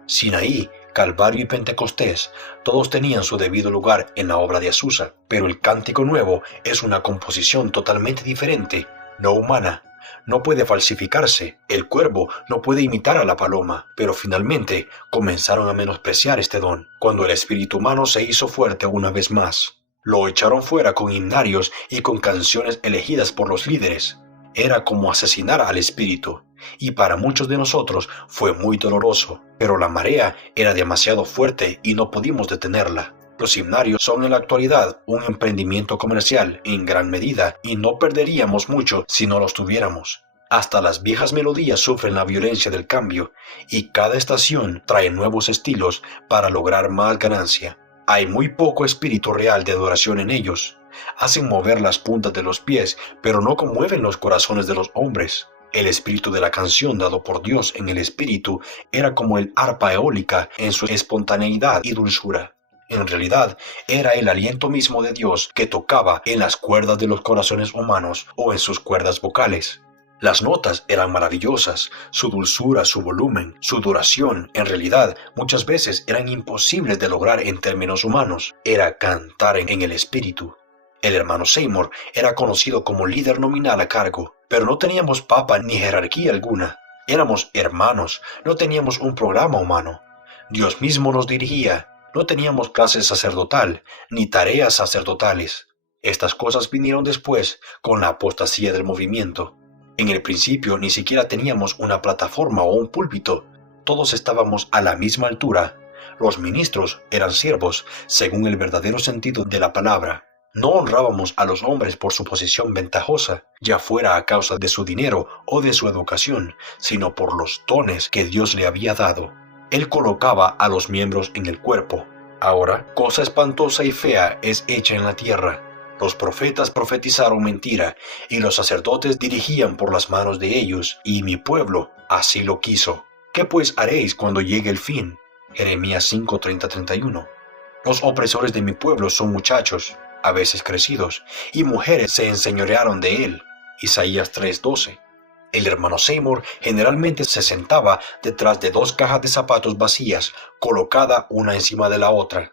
Sinaí, Calvario y Pentecostés, todos tenían su debido lugar en la obra de Azusa, pero el cántico nuevo es una composición totalmente diferente, no humana. No puede falsificarse, el cuervo no puede imitar a la paloma, pero finalmente comenzaron a menospreciar este don, cuando el espíritu humano se hizo fuerte una vez más. Lo echaron fuera con himnarios y con canciones elegidas por los líderes. Era como asesinar al espíritu, y para muchos de nosotros fue muy doloroso, pero la marea era demasiado fuerte y no pudimos detenerla. Los himnarios son en la actualidad un emprendimiento comercial en gran medida y no perderíamos mucho si no los tuviéramos. Hasta las viejas melodías sufren la violencia del cambio y cada estación trae nuevos estilos para lograr más ganancia. Hay muy poco espíritu real de adoración en ellos. Hacen mover las puntas de los pies, pero no conmueven los corazones de los hombres. El espíritu de la canción dado por Dios en el espíritu era como el arpa eólica en su espontaneidad y dulzura. En realidad, era el aliento mismo de Dios que tocaba en las cuerdas de los corazones humanos o en sus cuerdas vocales. Las notas eran maravillosas, su dulzura, su volumen, su duración, en realidad, muchas veces eran imposibles de lograr en términos humanos. Era cantar en el espíritu. El hermano Seymour era conocido como líder nominal a cargo, pero no teníamos papa ni jerarquía alguna. Éramos hermanos, no teníamos un programa humano. Dios mismo nos dirigía. No teníamos clase sacerdotal, ni tareas sacerdotales. Estas cosas vinieron después, con la apostasía del movimiento. En el principio ni siquiera teníamos una plataforma o un púlpito. Todos estábamos a la misma altura. Los ministros eran siervos, según el verdadero sentido de la palabra. No honrábamos a los hombres por su posición ventajosa, ya fuera a causa de su dinero o de su educación, sino por los dones que Dios le había dado. Él colocaba a los miembros en el cuerpo. Ahora, cosa espantosa y fea es hecha en la tierra. Los profetas profetizaron mentira, y los sacerdotes dirigían por las manos de ellos, y mi pueblo así lo quiso. ¿Qué pues haréis cuando llegue el fin? Jeremías 5:30-31. Los opresores de mi pueblo son muchachos, a veces crecidos, y mujeres se enseñorearon de él. Isaías 3:12. El hermano Seymour generalmente se sentaba detrás de 2 cajas de zapatos vacías, colocada una encima de la otra.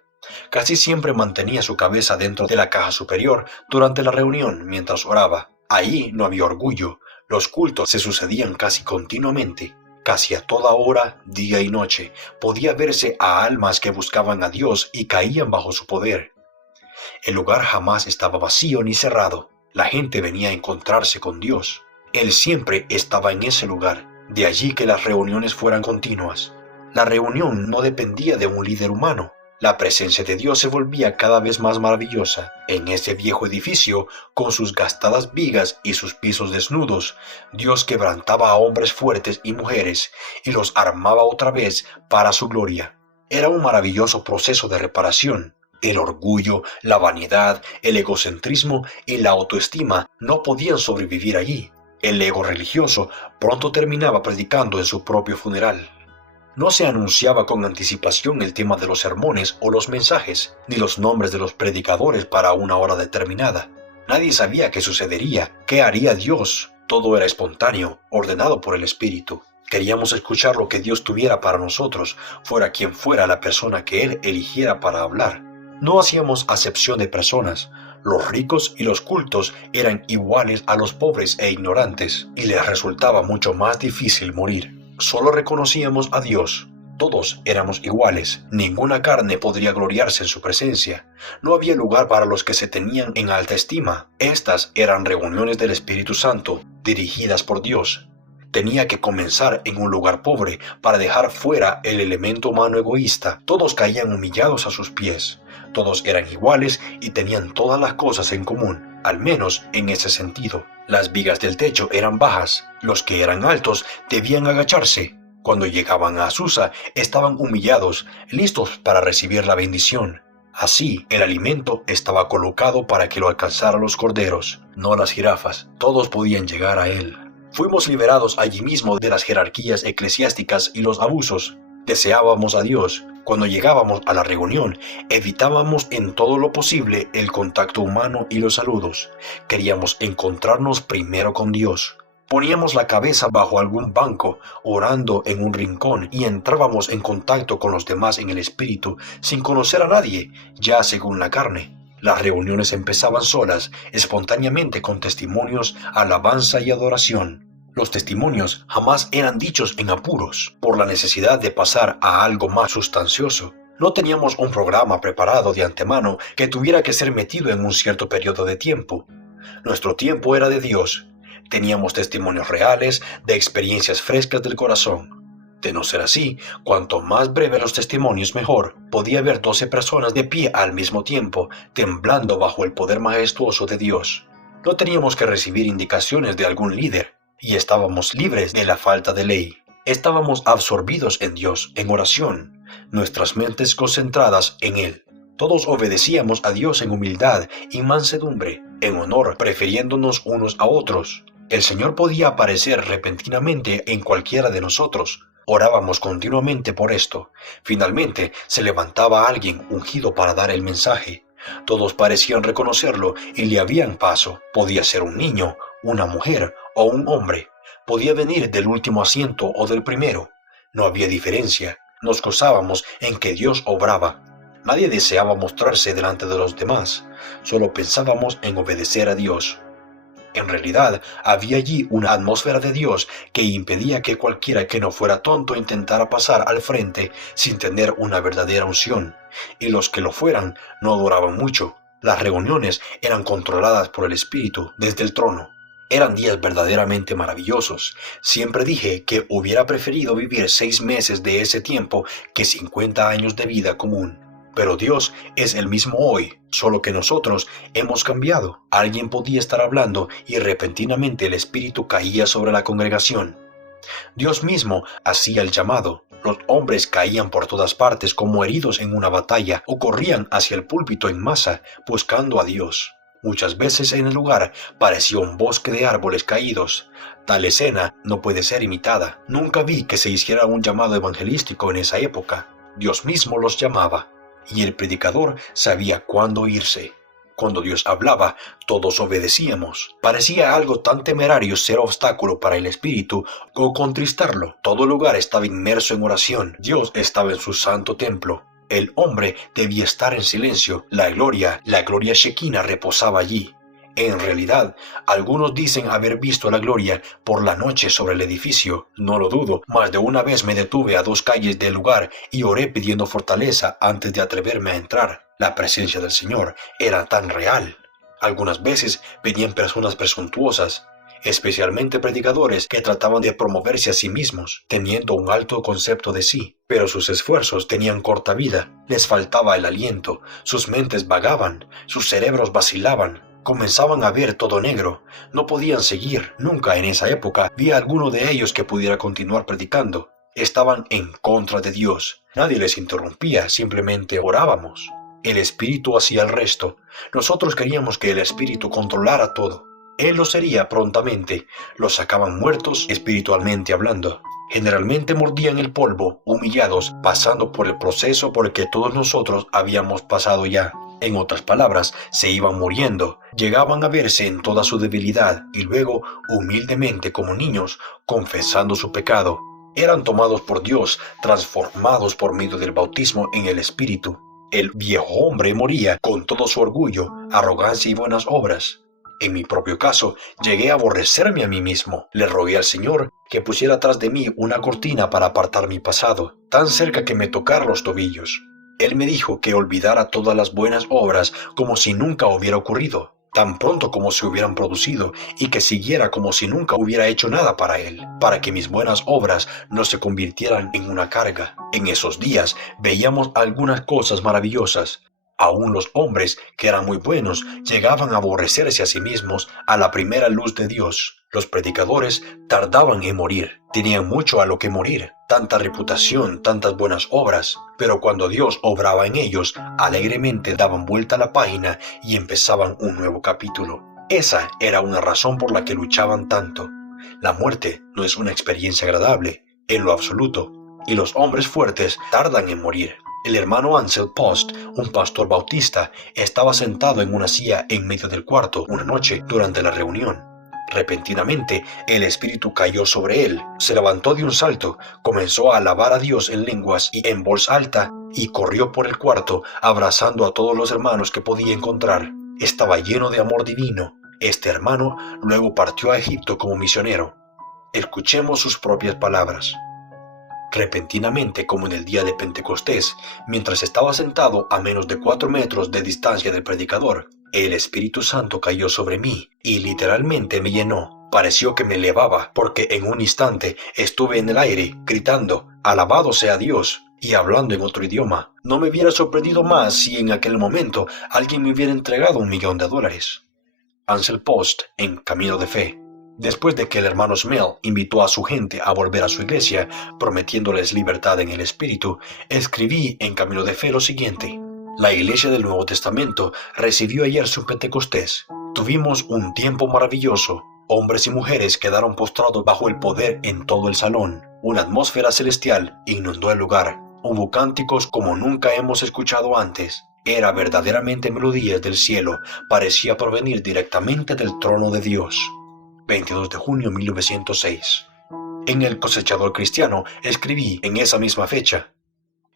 Casi siempre mantenía su cabeza dentro de la caja superior durante la reunión mientras oraba. Ahí no había orgullo. Los cultos se sucedían casi continuamente. Casi a toda hora, día y noche, podía verse a almas que buscaban a Dios y caían bajo su poder. El lugar jamás estaba vacío ni cerrado. La gente venía a encontrarse con Dios. Él siempre estaba en ese lugar, de allí que las reuniones fueran continuas. La reunión no dependía de un líder humano. La presencia de Dios se volvía cada vez más maravillosa. En ese viejo edificio, con sus gastadas vigas y sus pisos desnudos, Dios quebrantaba a hombres fuertes y mujeres y los armaba otra vez para su gloria. Era un maravilloso proceso de reparación. El orgullo, la vanidad, el egocentrismo y la autoestima no podían sobrevivir allí. El ego religioso pronto terminaba predicando en su propio funeral. No se anunciaba con anticipación el tema de los sermones o los mensajes, ni los nombres de los predicadores para una hora determinada. Nadie sabía qué sucedería, qué haría Dios. Todo era espontáneo, ordenado por el Espíritu. Queríamos escuchar lo que Dios tuviera para nosotros, fuera quien fuera la persona que Él eligiera para hablar. No hacíamos acepción de personas. Los ricos y los cultos eran iguales a los pobres e ignorantes, y les resultaba mucho más difícil morir. Solo reconocíamos a Dios. Todos éramos iguales. Ninguna carne podría gloriarse en su presencia. No había lugar para los que se tenían en alta estima. Estas eran reuniones del Espíritu Santo, dirigidas por Dios. Tenía que comenzar en un lugar pobre para dejar fuera el elemento humano egoísta. Todos caían humillados a sus pies. Todos eran iguales y tenían todas las cosas en común, al menos en ese sentido. Las vigas del techo eran bajas. Los que eran altos debían agacharse. Cuando llegaban a Azusa, estaban humillados, listos para recibir la bendición. Así, el alimento estaba colocado para que lo alcanzaran los corderos, no las jirafas. Todos podían llegar a él. Fuimos liberados allí mismo de las jerarquías eclesiásticas y los abusos. Deseábamos a Dios. Cuando llegábamos a la reunión, evitábamos en todo lo posible el contacto humano y los saludos. Queríamos encontrarnos primero con Dios. Poníamos la cabeza bajo algún banco, orando en un rincón, y entrábamos en contacto con los demás en el espíritu, sin conocer a nadie, ya según la carne. Las reuniones empezaban solas, espontáneamente con testimonios, alabanza y adoración. Los testimonios jamás eran dichos en apuros, por la necesidad de pasar a algo más sustancioso. No teníamos un programa preparado de antemano que tuviera que ser metido en un cierto periodo de tiempo. Nuestro tiempo era de Dios. Teníamos testimonios reales de experiencias frescas del corazón. De no ser así, cuanto más breves los testimonios mejor. Podía haber 12 personas de pie al mismo tiempo, temblando bajo el poder majestuoso de Dios. No teníamos que recibir indicaciones de algún líder, y estábamos libres de la falta de ley. Estábamos absorbidos en Dios, en oración, nuestras mentes concentradas en Él. Todos obedecíamos a Dios en humildad y mansedumbre, en honor, prefiriéndonos unos a otros. El Señor podía aparecer repentinamente en cualquiera de nosotros. Orábamos continuamente por esto. Finalmente se levantaba alguien ungido para dar el mensaje. Todos parecían reconocerlo y le abrían paso. Podía ser un niño, una mujer o un hombre. Podía venir del último asiento o del primero. No había diferencia. Nos gozábamos en que Dios obraba. Nadie deseaba mostrarse delante de los demás. Solo pensábamos en obedecer a Dios. En realidad, había allí una atmósfera de Dios que impedía que cualquiera que no fuera tonto intentara pasar al frente sin tener una verdadera unción, y los que lo fueran no duraban mucho. Las reuniones eran controladas por el Espíritu desde el trono. Eran días verdaderamente maravillosos. Siempre dije que hubiera preferido vivir 6 meses de ese tiempo que 50 años de vida común. Pero Dios es el mismo hoy, solo que nosotros hemos cambiado. Alguien podía estar hablando y repentinamente el Espíritu caía sobre la congregación. Dios mismo hacía el llamado. Los hombres caían por todas partes como heridos en una batalla o corrían hacia el púlpito en masa buscando a Dios. Muchas veces en el lugar parecía un bosque de árboles caídos. Tal escena no puede ser imitada. Nunca vi que se hiciera un llamado evangelístico en esa época. Dios mismo los llamaba. Y el predicador sabía cuándo irse. Cuando Dios hablaba, todos obedecíamos. Parecía algo tan temerario ser obstáculo para el Espíritu o contristarlo. Todo lugar estaba inmerso en oración. Dios estaba en su santo templo. El hombre debía estar en silencio. La gloria Shekinah reposaba allí. En realidad, algunos dicen haber visto la gloria por la noche sobre el edificio. No lo dudo. Más de una vez me detuve a 2 calles del lugar y oré pidiendo fortaleza antes de atreverme a entrar. La presencia del Señor era tan real. Algunas veces venían personas presuntuosas, especialmente predicadores que trataban de promoverse a sí mismos, teniendo un alto concepto de sí. Pero sus esfuerzos tenían corta vida. Les faltaba el aliento. Sus mentes vagaban. Sus cerebros vacilaban. Comenzaban a ver todo negro. No podían seguir. Nunca en esa época vi a alguno de ellos que pudiera continuar predicando. Estaban en contra de Dios. Nadie les interrumpía, simplemente orábamos. El Espíritu hacía el resto. Nosotros queríamos que el Espíritu controlara todo. Él lo sería prontamente. Los sacaban muertos espiritualmente hablando. Generalmente mordían el polvo, humillados, pasando por el proceso por el que todos nosotros habíamos pasado ya. En otras palabras, se iban muriendo, llegaban a verse en toda su debilidad y luego, humildemente como niños, confesando su pecado, eran tomados por Dios, transformados por medio del bautismo en el Espíritu. El viejo hombre moría con todo su orgullo, arrogancia y buenas obras. En mi propio caso, llegué a aborrecerme a mí mismo. Le rogué al Señor que pusiera tras de mí una cortina para apartar mi pasado, tan cerca que me tocara los tobillos. Él me dijo que olvidara todas las buenas obras como si nunca hubiera ocurrido, tan pronto como se hubieran producido, y que siguiera como si nunca hubiera hecho nada para Él, para que mis buenas obras no se convirtieran en una carga. En esos días veíamos algunas cosas maravillosas. Aún los hombres, que eran muy buenos, llegaban a aborrecerse a sí mismos a la primera luz de Dios. Los predicadores tardaban en morir, tenían mucho a lo que morir, tanta reputación, tantas buenas obras, pero cuando Dios obraba en ellos, alegremente daban vuelta a la página y empezaban un nuevo capítulo. Esa era una razón por la que luchaban tanto. La muerte no es una experiencia agradable, en lo absoluto, y los hombres fuertes tardan en morir. El hermano Ansel Post, un pastor bautista, estaba sentado en una silla en medio del cuarto una noche durante la reunión. Repentinamente, el Espíritu cayó sobre él. Se levantó de un salto, comenzó a alabar a Dios en lenguas y en voz alta, y corrió por el cuarto, abrazando a todos los hermanos que podía encontrar. Estaba lleno de amor divino. Este hermano luego partió a Egipto como misionero. Escuchemos sus propias palabras. Repentinamente, como en el día de Pentecostés, mientras estaba sentado a menos de 4 metros de distancia del predicador, el Espíritu Santo cayó sobre mí y literalmente me llenó. Pareció que me elevaba, porque en un instante estuve en el aire, gritando, «Alabado sea Dios», y hablando en otro idioma. No me hubiera sorprendido más si en aquel momento alguien me hubiera entregado $1.000.000. Ansel Post, en Camino de Fe. Después de que el hermano Smell invitó a su gente a volver a su iglesia, prometiéndoles libertad en el Espíritu, escribí en Camino de Fe lo siguiente: la iglesia del Nuevo Testamento recibió ayer su Pentecostés. Tuvimos un tiempo maravilloso. Hombres y mujeres quedaron postrados bajo el poder en todo el salón. Una atmósfera celestial inundó el lugar. Hubo cánticos como nunca hemos escuchado antes. Era verdaderamente melodías del cielo. Parecía provenir directamente del trono de Dios. 22 de junio de 1906. En El Cosechador Cristiano escribí en esa misma fecha: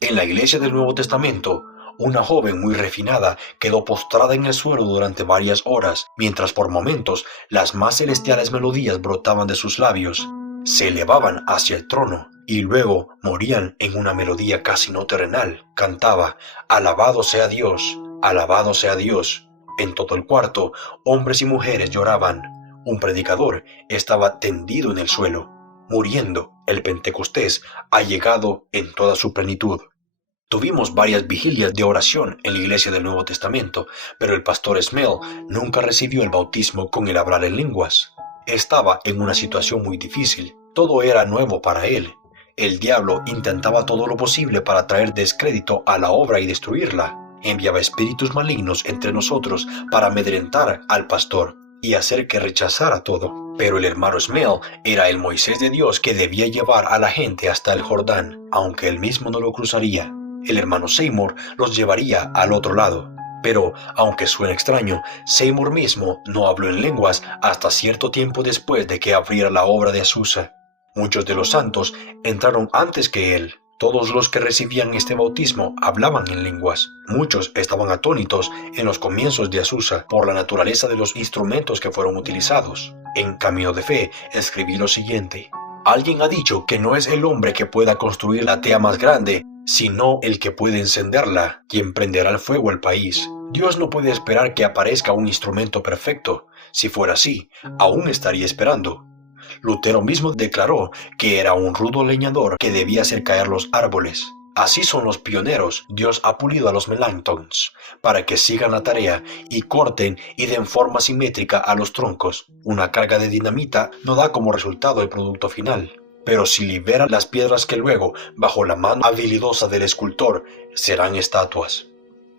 en la iglesia del Nuevo Testamento, una joven muy refinada quedó postrada en el suelo durante varias horas, mientras por momentos las más celestiales melodías brotaban de sus labios, se elevaban hacia el trono y luego morían en una melodía casi no terrenal. Cantaba: «Alabado sea Dios, alabado sea Dios». En todo el cuarto, hombres y mujeres lloraban. Un predicador estaba tendido en el suelo, muriendo. El Pentecostés ha llegado en toda su plenitud. Tuvimos varias vigilias de oración en la iglesia del Nuevo Testamento, pero el pastor Smell nunca recibió el bautismo con el hablar en lenguas. Estaba en una situación muy difícil. Todo era nuevo para él. El diablo intentaba todo lo posible para traer descrédito a la obra y destruirla. Enviaba espíritus malignos entre nosotros para amedrentar al pastor y hacer que rechazara todo. Pero el hermano Smell era el Moisés de Dios que debía llevar a la gente hasta el Jordán, aunque él mismo no lo cruzaría. El hermano Seymour los llevaría al otro lado. Pero, aunque suene extraño, Seymour mismo no habló en lenguas hasta cierto tiempo después de que abriera la obra de Azusa. Muchos de los santos entraron antes que él. Todos los que recibían este bautismo hablaban en lenguas. Muchos estaban atónitos en los comienzos de Azusa por la naturaleza de los instrumentos que fueron utilizados. En Camino de Fe escribí lo siguiente: alguien ha dicho que no es el hombre que pueda construir la tea más grande, sino el que puede encenderla, quien prenderá el fuego al país. Dios no puede esperar que aparezca un instrumento perfecto. Si fuera así, aún estaría esperando. Lutero mismo declaró que era un rudo leñador que debía hacer caer los árboles. Así son los pioneros. Dios ha pulido a los Melanchtons para que sigan la tarea y corten y den forma simétrica a los troncos. Una carga de dinamita no da como resultado el producto final, pero si libera las piedras que luego, bajo la mano habilidosa del escultor, serán estatuas.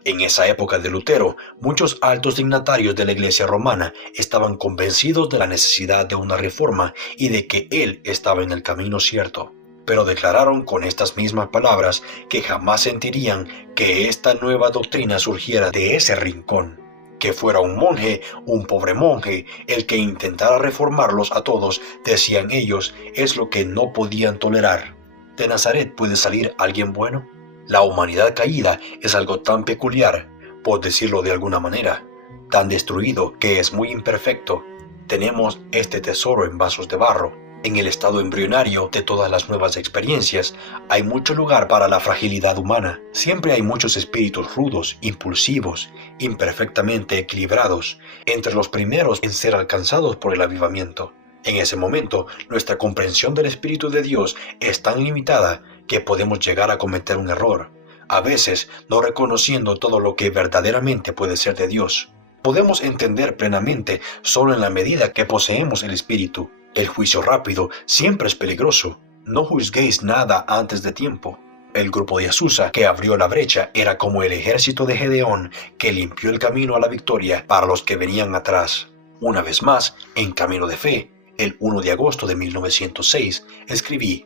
En esa época de Lutero, muchos altos dignatarios de la Iglesia romana estaban convencidos de la necesidad de una reforma y de que él estaba en el camino cierto, pero declararon con estas mismas palabras que jamás sentirían que esta nueva doctrina surgiera de ese rincón, que fuera un monje, un pobre monje, el que intentara reformarlos a todos, decían ellos, es lo que no podían tolerar. ¿De Nazaret puede salir alguien bueno? La humanidad caída es algo tan peculiar, por decirlo de alguna manera, tan destruido que es muy imperfecto. Tenemos este tesoro en vasos de barro. En el estado embrionario de todas las nuevas experiencias, hay mucho lugar para la fragilidad humana. Siempre hay muchos espíritus rudos, impulsivos, imperfectamente equilibrados, entre los primeros en ser alcanzados por el avivamiento. En ese momento, nuestra comprensión del Espíritu de Dios es tan limitada que podemos llegar a cometer un error, a veces no reconociendo todo lo que verdaderamente puede ser de Dios. Podemos entender plenamente solo en la medida que poseemos el Espíritu. El juicio rápido siempre es peligroso. No juzguéis nada antes de tiempo. El grupo de Azusa que abrió la brecha era como el ejército de Gedeón que limpió el camino a la victoria para los que venían atrás. Una vez más, en Camino de Fe, el 1 de agosto de 1906, escribí: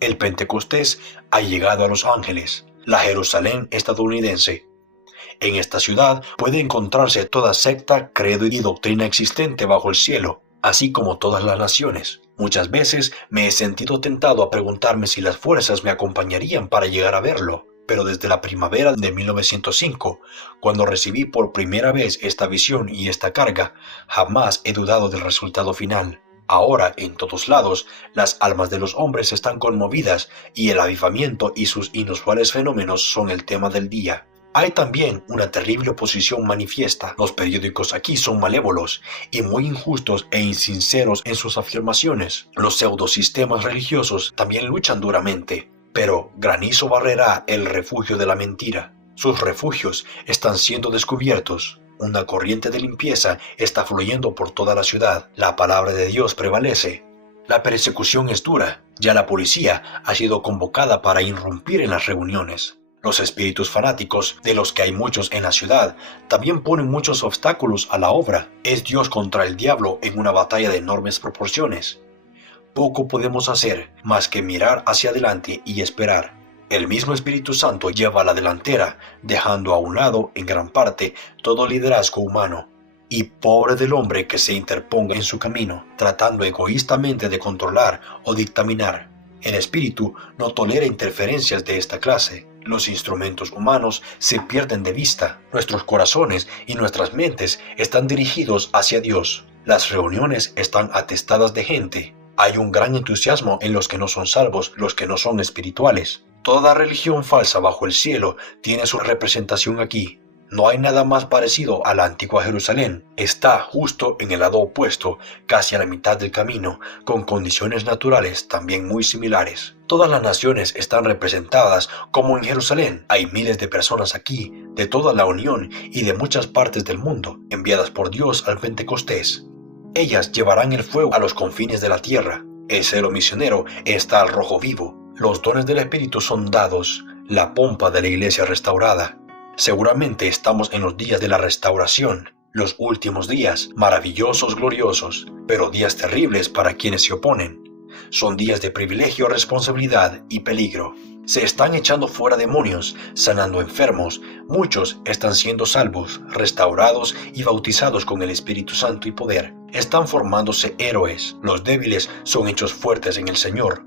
el Pentecostés ha llegado a Los Ángeles, la Jerusalén estadounidense. En esta ciudad puede encontrarse toda secta, credo y doctrina existente bajo el cielo, así como todas las naciones. Muchas veces me he sentido tentado a preguntarme si las fuerzas me acompañarían para llegar a verlo, pero desde la primavera de 1905, cuando recibí por primera vez esta visión y esta carga, jamás he dudado del resultado final. Ahora, en todos lados, las almas de los hombres están conmovidas y el avivamiento y sus inusuales fenómenos son el tema del día. Hay también una terrible oposición manifiesta. Los periódicos aquí son malévolos y muy injustos e insinceros en sus afirmaciones. Los pseudosistemas religiosos también luchan duramente, pero granizo barrerá el refugio de la mentira. Sus refugios están siendo descubiertos. Una corriente de limpieza está fluyendo por toda la ciudad. La palabra de Dios prevalece. La persecución es dura. Ya la policía ha sido convocada para irrumpir en las reuniones. Los espíritus fanáticos, de los que hay muchos en la ciudad, también ponen muchos obstáculos a la obra. Es Dios contra el diablo en una batalla de enormes proporciones. Poco podemos hacer más que mirar hacia adelante y esperar. El mismo Espíritu Santo lleva la delantera, dejando a un lado, en gran parte, todo liderazgo humano. Y pobre del hombre que se interponga en su camino, tratando egoístamente de controlar o dictaminar. El Espíritu no tolera interferencias de esta clase. Los instrumentos humanos se pierden de vista. Nuestros corazones y nuestras mentes están dirigidos hacia Dios. Las reuniones están atestadas de gente. Hay un gran entusiasmo en los que no son salvos, los que no son espirituales. Toda religión falsa bajo el cielo tiene su representación aquí. No hay nada más parecido a la antigua Jerusalén. Está justo en el lado opuesto, casi a la mitad del camino, con condiciones naturales también muy similares. Todas las naciones están representadas como en Jerusalén. Hay miles de personas aquí, de toda la Unión y de muchas partes del mundo, enviadas por Dios al Pentecostés. Ellas llevarán el fuego a los confines de la tierra. El celo misionero está al rojo vivo. Los dones del Espíritu son dados, la pompa de la iglesia restaurada. Seguramente estamos en los días de la restauración, los últimos días, maravillosos, gloriosos, pero días terribles para quienes se oponen. Son días de privilegio, responsabilidad y peligro. Se están echando fuera demonios, sanando enfermos, muchos están siendo salvos, restaurados y bautizados con el Espíritu Santo y poder. Están formándose héroes, los débiles son hechos fuertes en el Señor.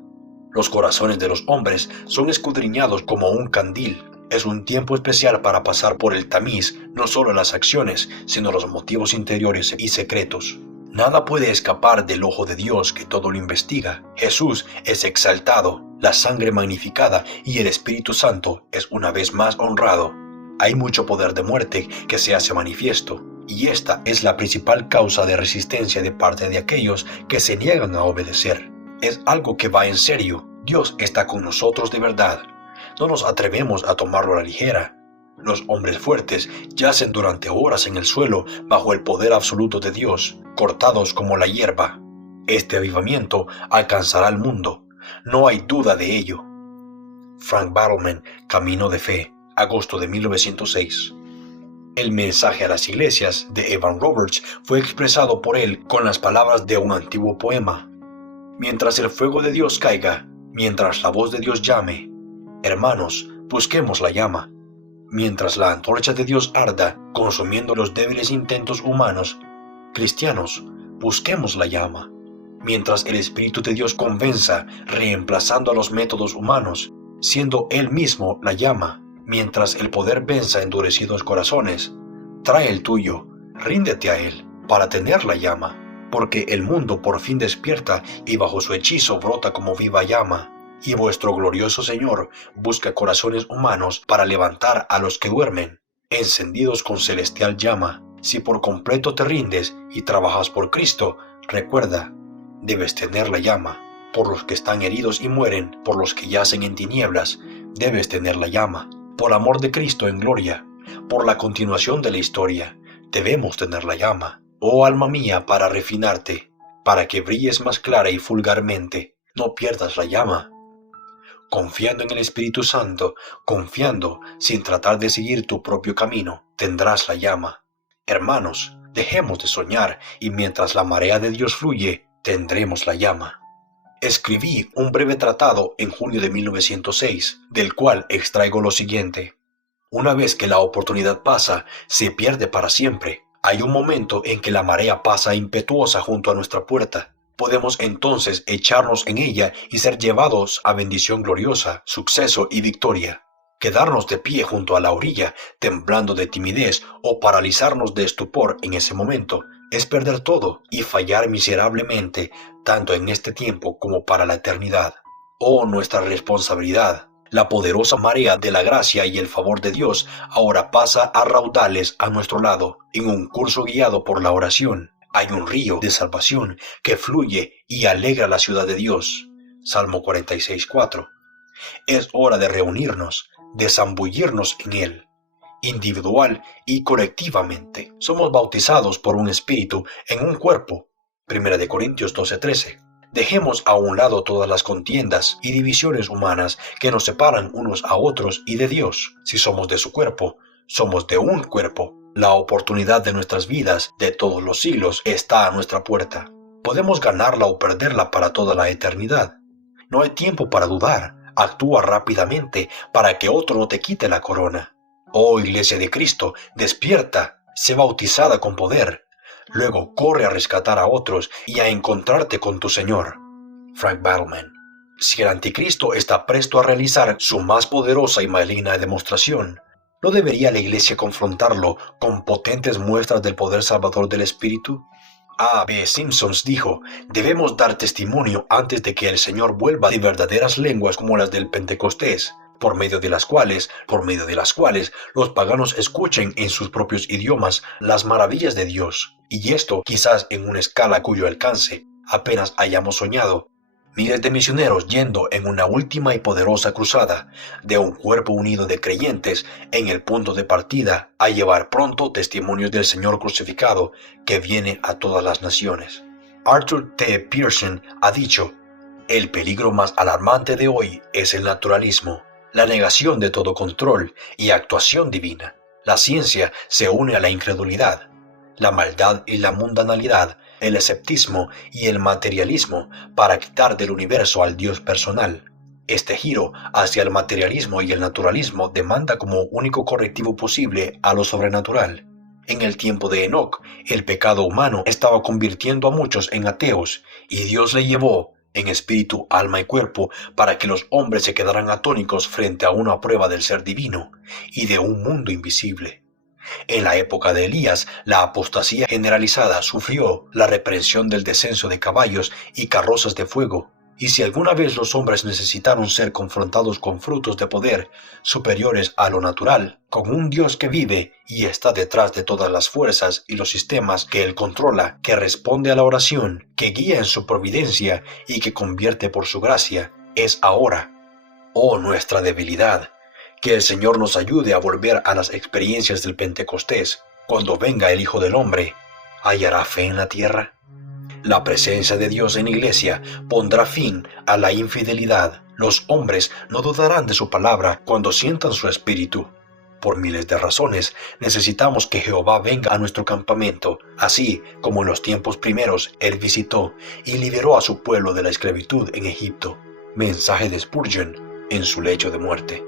Los corazones de los hombres son escudriñados como un candil. Es un tiempo especial para pasar por el tamiz, no solo las acciones, sino los motivos interiores y secretos. Nada puede escapar del ojo de Dios que todo lo investiga. Jesús es exaltado, la sangre magnificada y el Espíritu Santo es una vez más honrado. Hay mucho poder de muerte que se hace manifiesto, y esta es la principal causa de resistencia de parte de aquellos que se niegan a obedecer. Es algo que va en serio. Dios está con nosotros de verdad. No nos atrevemos a tomarlo a la ligera. Los hombres fuertes yacen durante horas en el suelo bajo el poder absoluto de Dios, cortados como la hierba. Este avivamiento alcanzará al mundo. No hay duda de ello. Frank Battleman, Camino de Fe, agosto de 1906. El mensaje a las iglesias de Evan Roberts fue expresado por él con las palabras de un antiguo poema. Mientras el fuego de Dios caiga, mientras la voz de Dios llame, hermanos, busquemos la llama. Mientras la antorcha de Dios arda, consumiendo los débiles intentos humanos, cristianos, busquemos la llama. Mientras el Espíritu de Dios convenza, reemplazando a los métodos humanos, siendo Él mismo la llama. Mientras el poder venza endurecidos corazones, trae el tuyo, ríndete a Él, para tener la llama. Porque el mundo por fin despierta y bajo su hechizo brota como viva llama. Y vuestro glorioso Señor busca corazones humanos para levantar a los que duermen, encendidos con celestial llama. Si por completo te rindes y trabajas por Cristo, recuerda, debes tener la llama. Por los que están heridos y mueren, por los que yacen en tinieblas, debes tener la llama. Por amor de Cristo en gloria, por la continuación de la historia, debemos tener la llama. Oh alma mía, para refinarte, para que brilles más clara y fulgarmente, no pierdas la llama. Confiando en el Espíritu Santo, confiando sin tratar de seguir tu propio camino, tendrás la llama. Hermanos, dejemos de soñar y mientras la marea de Dios fluye, tendremos la llama. Escribí un breve tratado en junio de 1906, del cual extraigo lo siguiente. Una vez que la oportunidad pasa, se pierde para siempre. Hay un momento en que la marea pasa impetuosa junto a nuestra puerta. Podemos entonces echarnos en ella y ser llevados a bendición gloriosa, suceso y victoria. Quedarnos de pie junto a la orilla, temblando de timidez o paralizarnos de estupor en ese momento, es perder todo y fallar miserablemente, tanto en este tiempo como para la eternidad. Oh, nuestra responsabilidad. La poderosa marea de la gracia y el favor de Dios ahora pasa a raudales a nuestro lado, en un curso guiado por la oración. Hay un río de salvación que fluye y alegra la ciudad de Dios. Salmo 46:4. Es hora de reunirnos, de zambullirnos en él, individual y colectivamente. Somos bautizados por un espíritu en un cuerpo. 1 Corintios 12:13. Dejemos a un lado todas las contiendas y divisiones humanas que nos separan unos a otros y de Dios. Si somos de su cuerpo, somos de un cuerpo. La oportunidad de nuestras vidas de todos los siglos está a nuestra puerta. Podemos ganarla o perderla para toda la eternidad. No hay tiempo para dudar. Actúa rápidamente para que otro no te quite la corona. Oh Iglesia de Cristo, despierta, sé bautizada con poder. Luego corre a rescatar a otros y a encontrarte con tu Señor. Frank Battleman. Si el anticristo está presto a realizar su más poderosa y maligna demostración, ¿no debería la Iglesia confrontarlo con potentes muestras del poder salvador del Espíritu? A. B. Simpsons dijo: debemos dar testimonio antes de que el Señor vuelva de verdaderas lenguas como las del Pentecostés, por medio de las cuales los paganos escuchen en sus propios idiomas las maravillas de Dios, y esto quizás en una escala cuyo alcance apenas hayamos soñado. Miles de misioneros yendo en una última y poderosa cruzada de un cuerpo unido de creyentes en el punto de partida a llevar pronto testimonios del Señor crucificado que viene a todas las naciones. Arthur T. Pearson ha dicho: el peligro más alarmante de hoy es el naturalismo, la negación de todo control y actuación divina. La ciencia se une a la incredulidad, la maldad y la mundanalidad, el escepticismo y el materialismo para quitar del universo al Dios personal. Este giro hacia el materialismo y el naturalismo demanda como único correctivo posible a lo sobrenatural. En el tiempo de Enoc, el pecado humano estaba convirtiendo a muchos en ateos, y Dios le llevó en espíritu, alma y cuerpo para que los hombres se quedaran atónicos frente a una prueba del ser divino y de un mundo invisible. En la época de Elías, la apostasía generalizada sufrió la reprensión del descenso de caballos y carrozas de fuego. Y si alguna vez los hombres necesitaron ser confrontados con frutos de poder superiores a lo natural, con un Dios que vive y está detrás de todas las fuerzas y los sistemas que Él controla, que responde a la oración, que guía en su providencia y que convierte por su gracia, es ahora. Oh, nuestra debilidad. Que el Señor nos ayude a volver a las experiencias del Pentecostés. Cuando venga el Hijo del Hombre, ¿hallará fe en la tierra? La presencia de Dios en la iglesia pondrá fin a la infidelidad. Los hombres no dudarán de su palabra cuando sientan su espíritu. Por miles de razones necesitamos que Jehová venga a nuestro campamento, así como en los tiempos primeros Él visitó y liberó a su pueblo de la esclavitud en Egipto. Mensaje de Spurgeon en su lecho de muerte.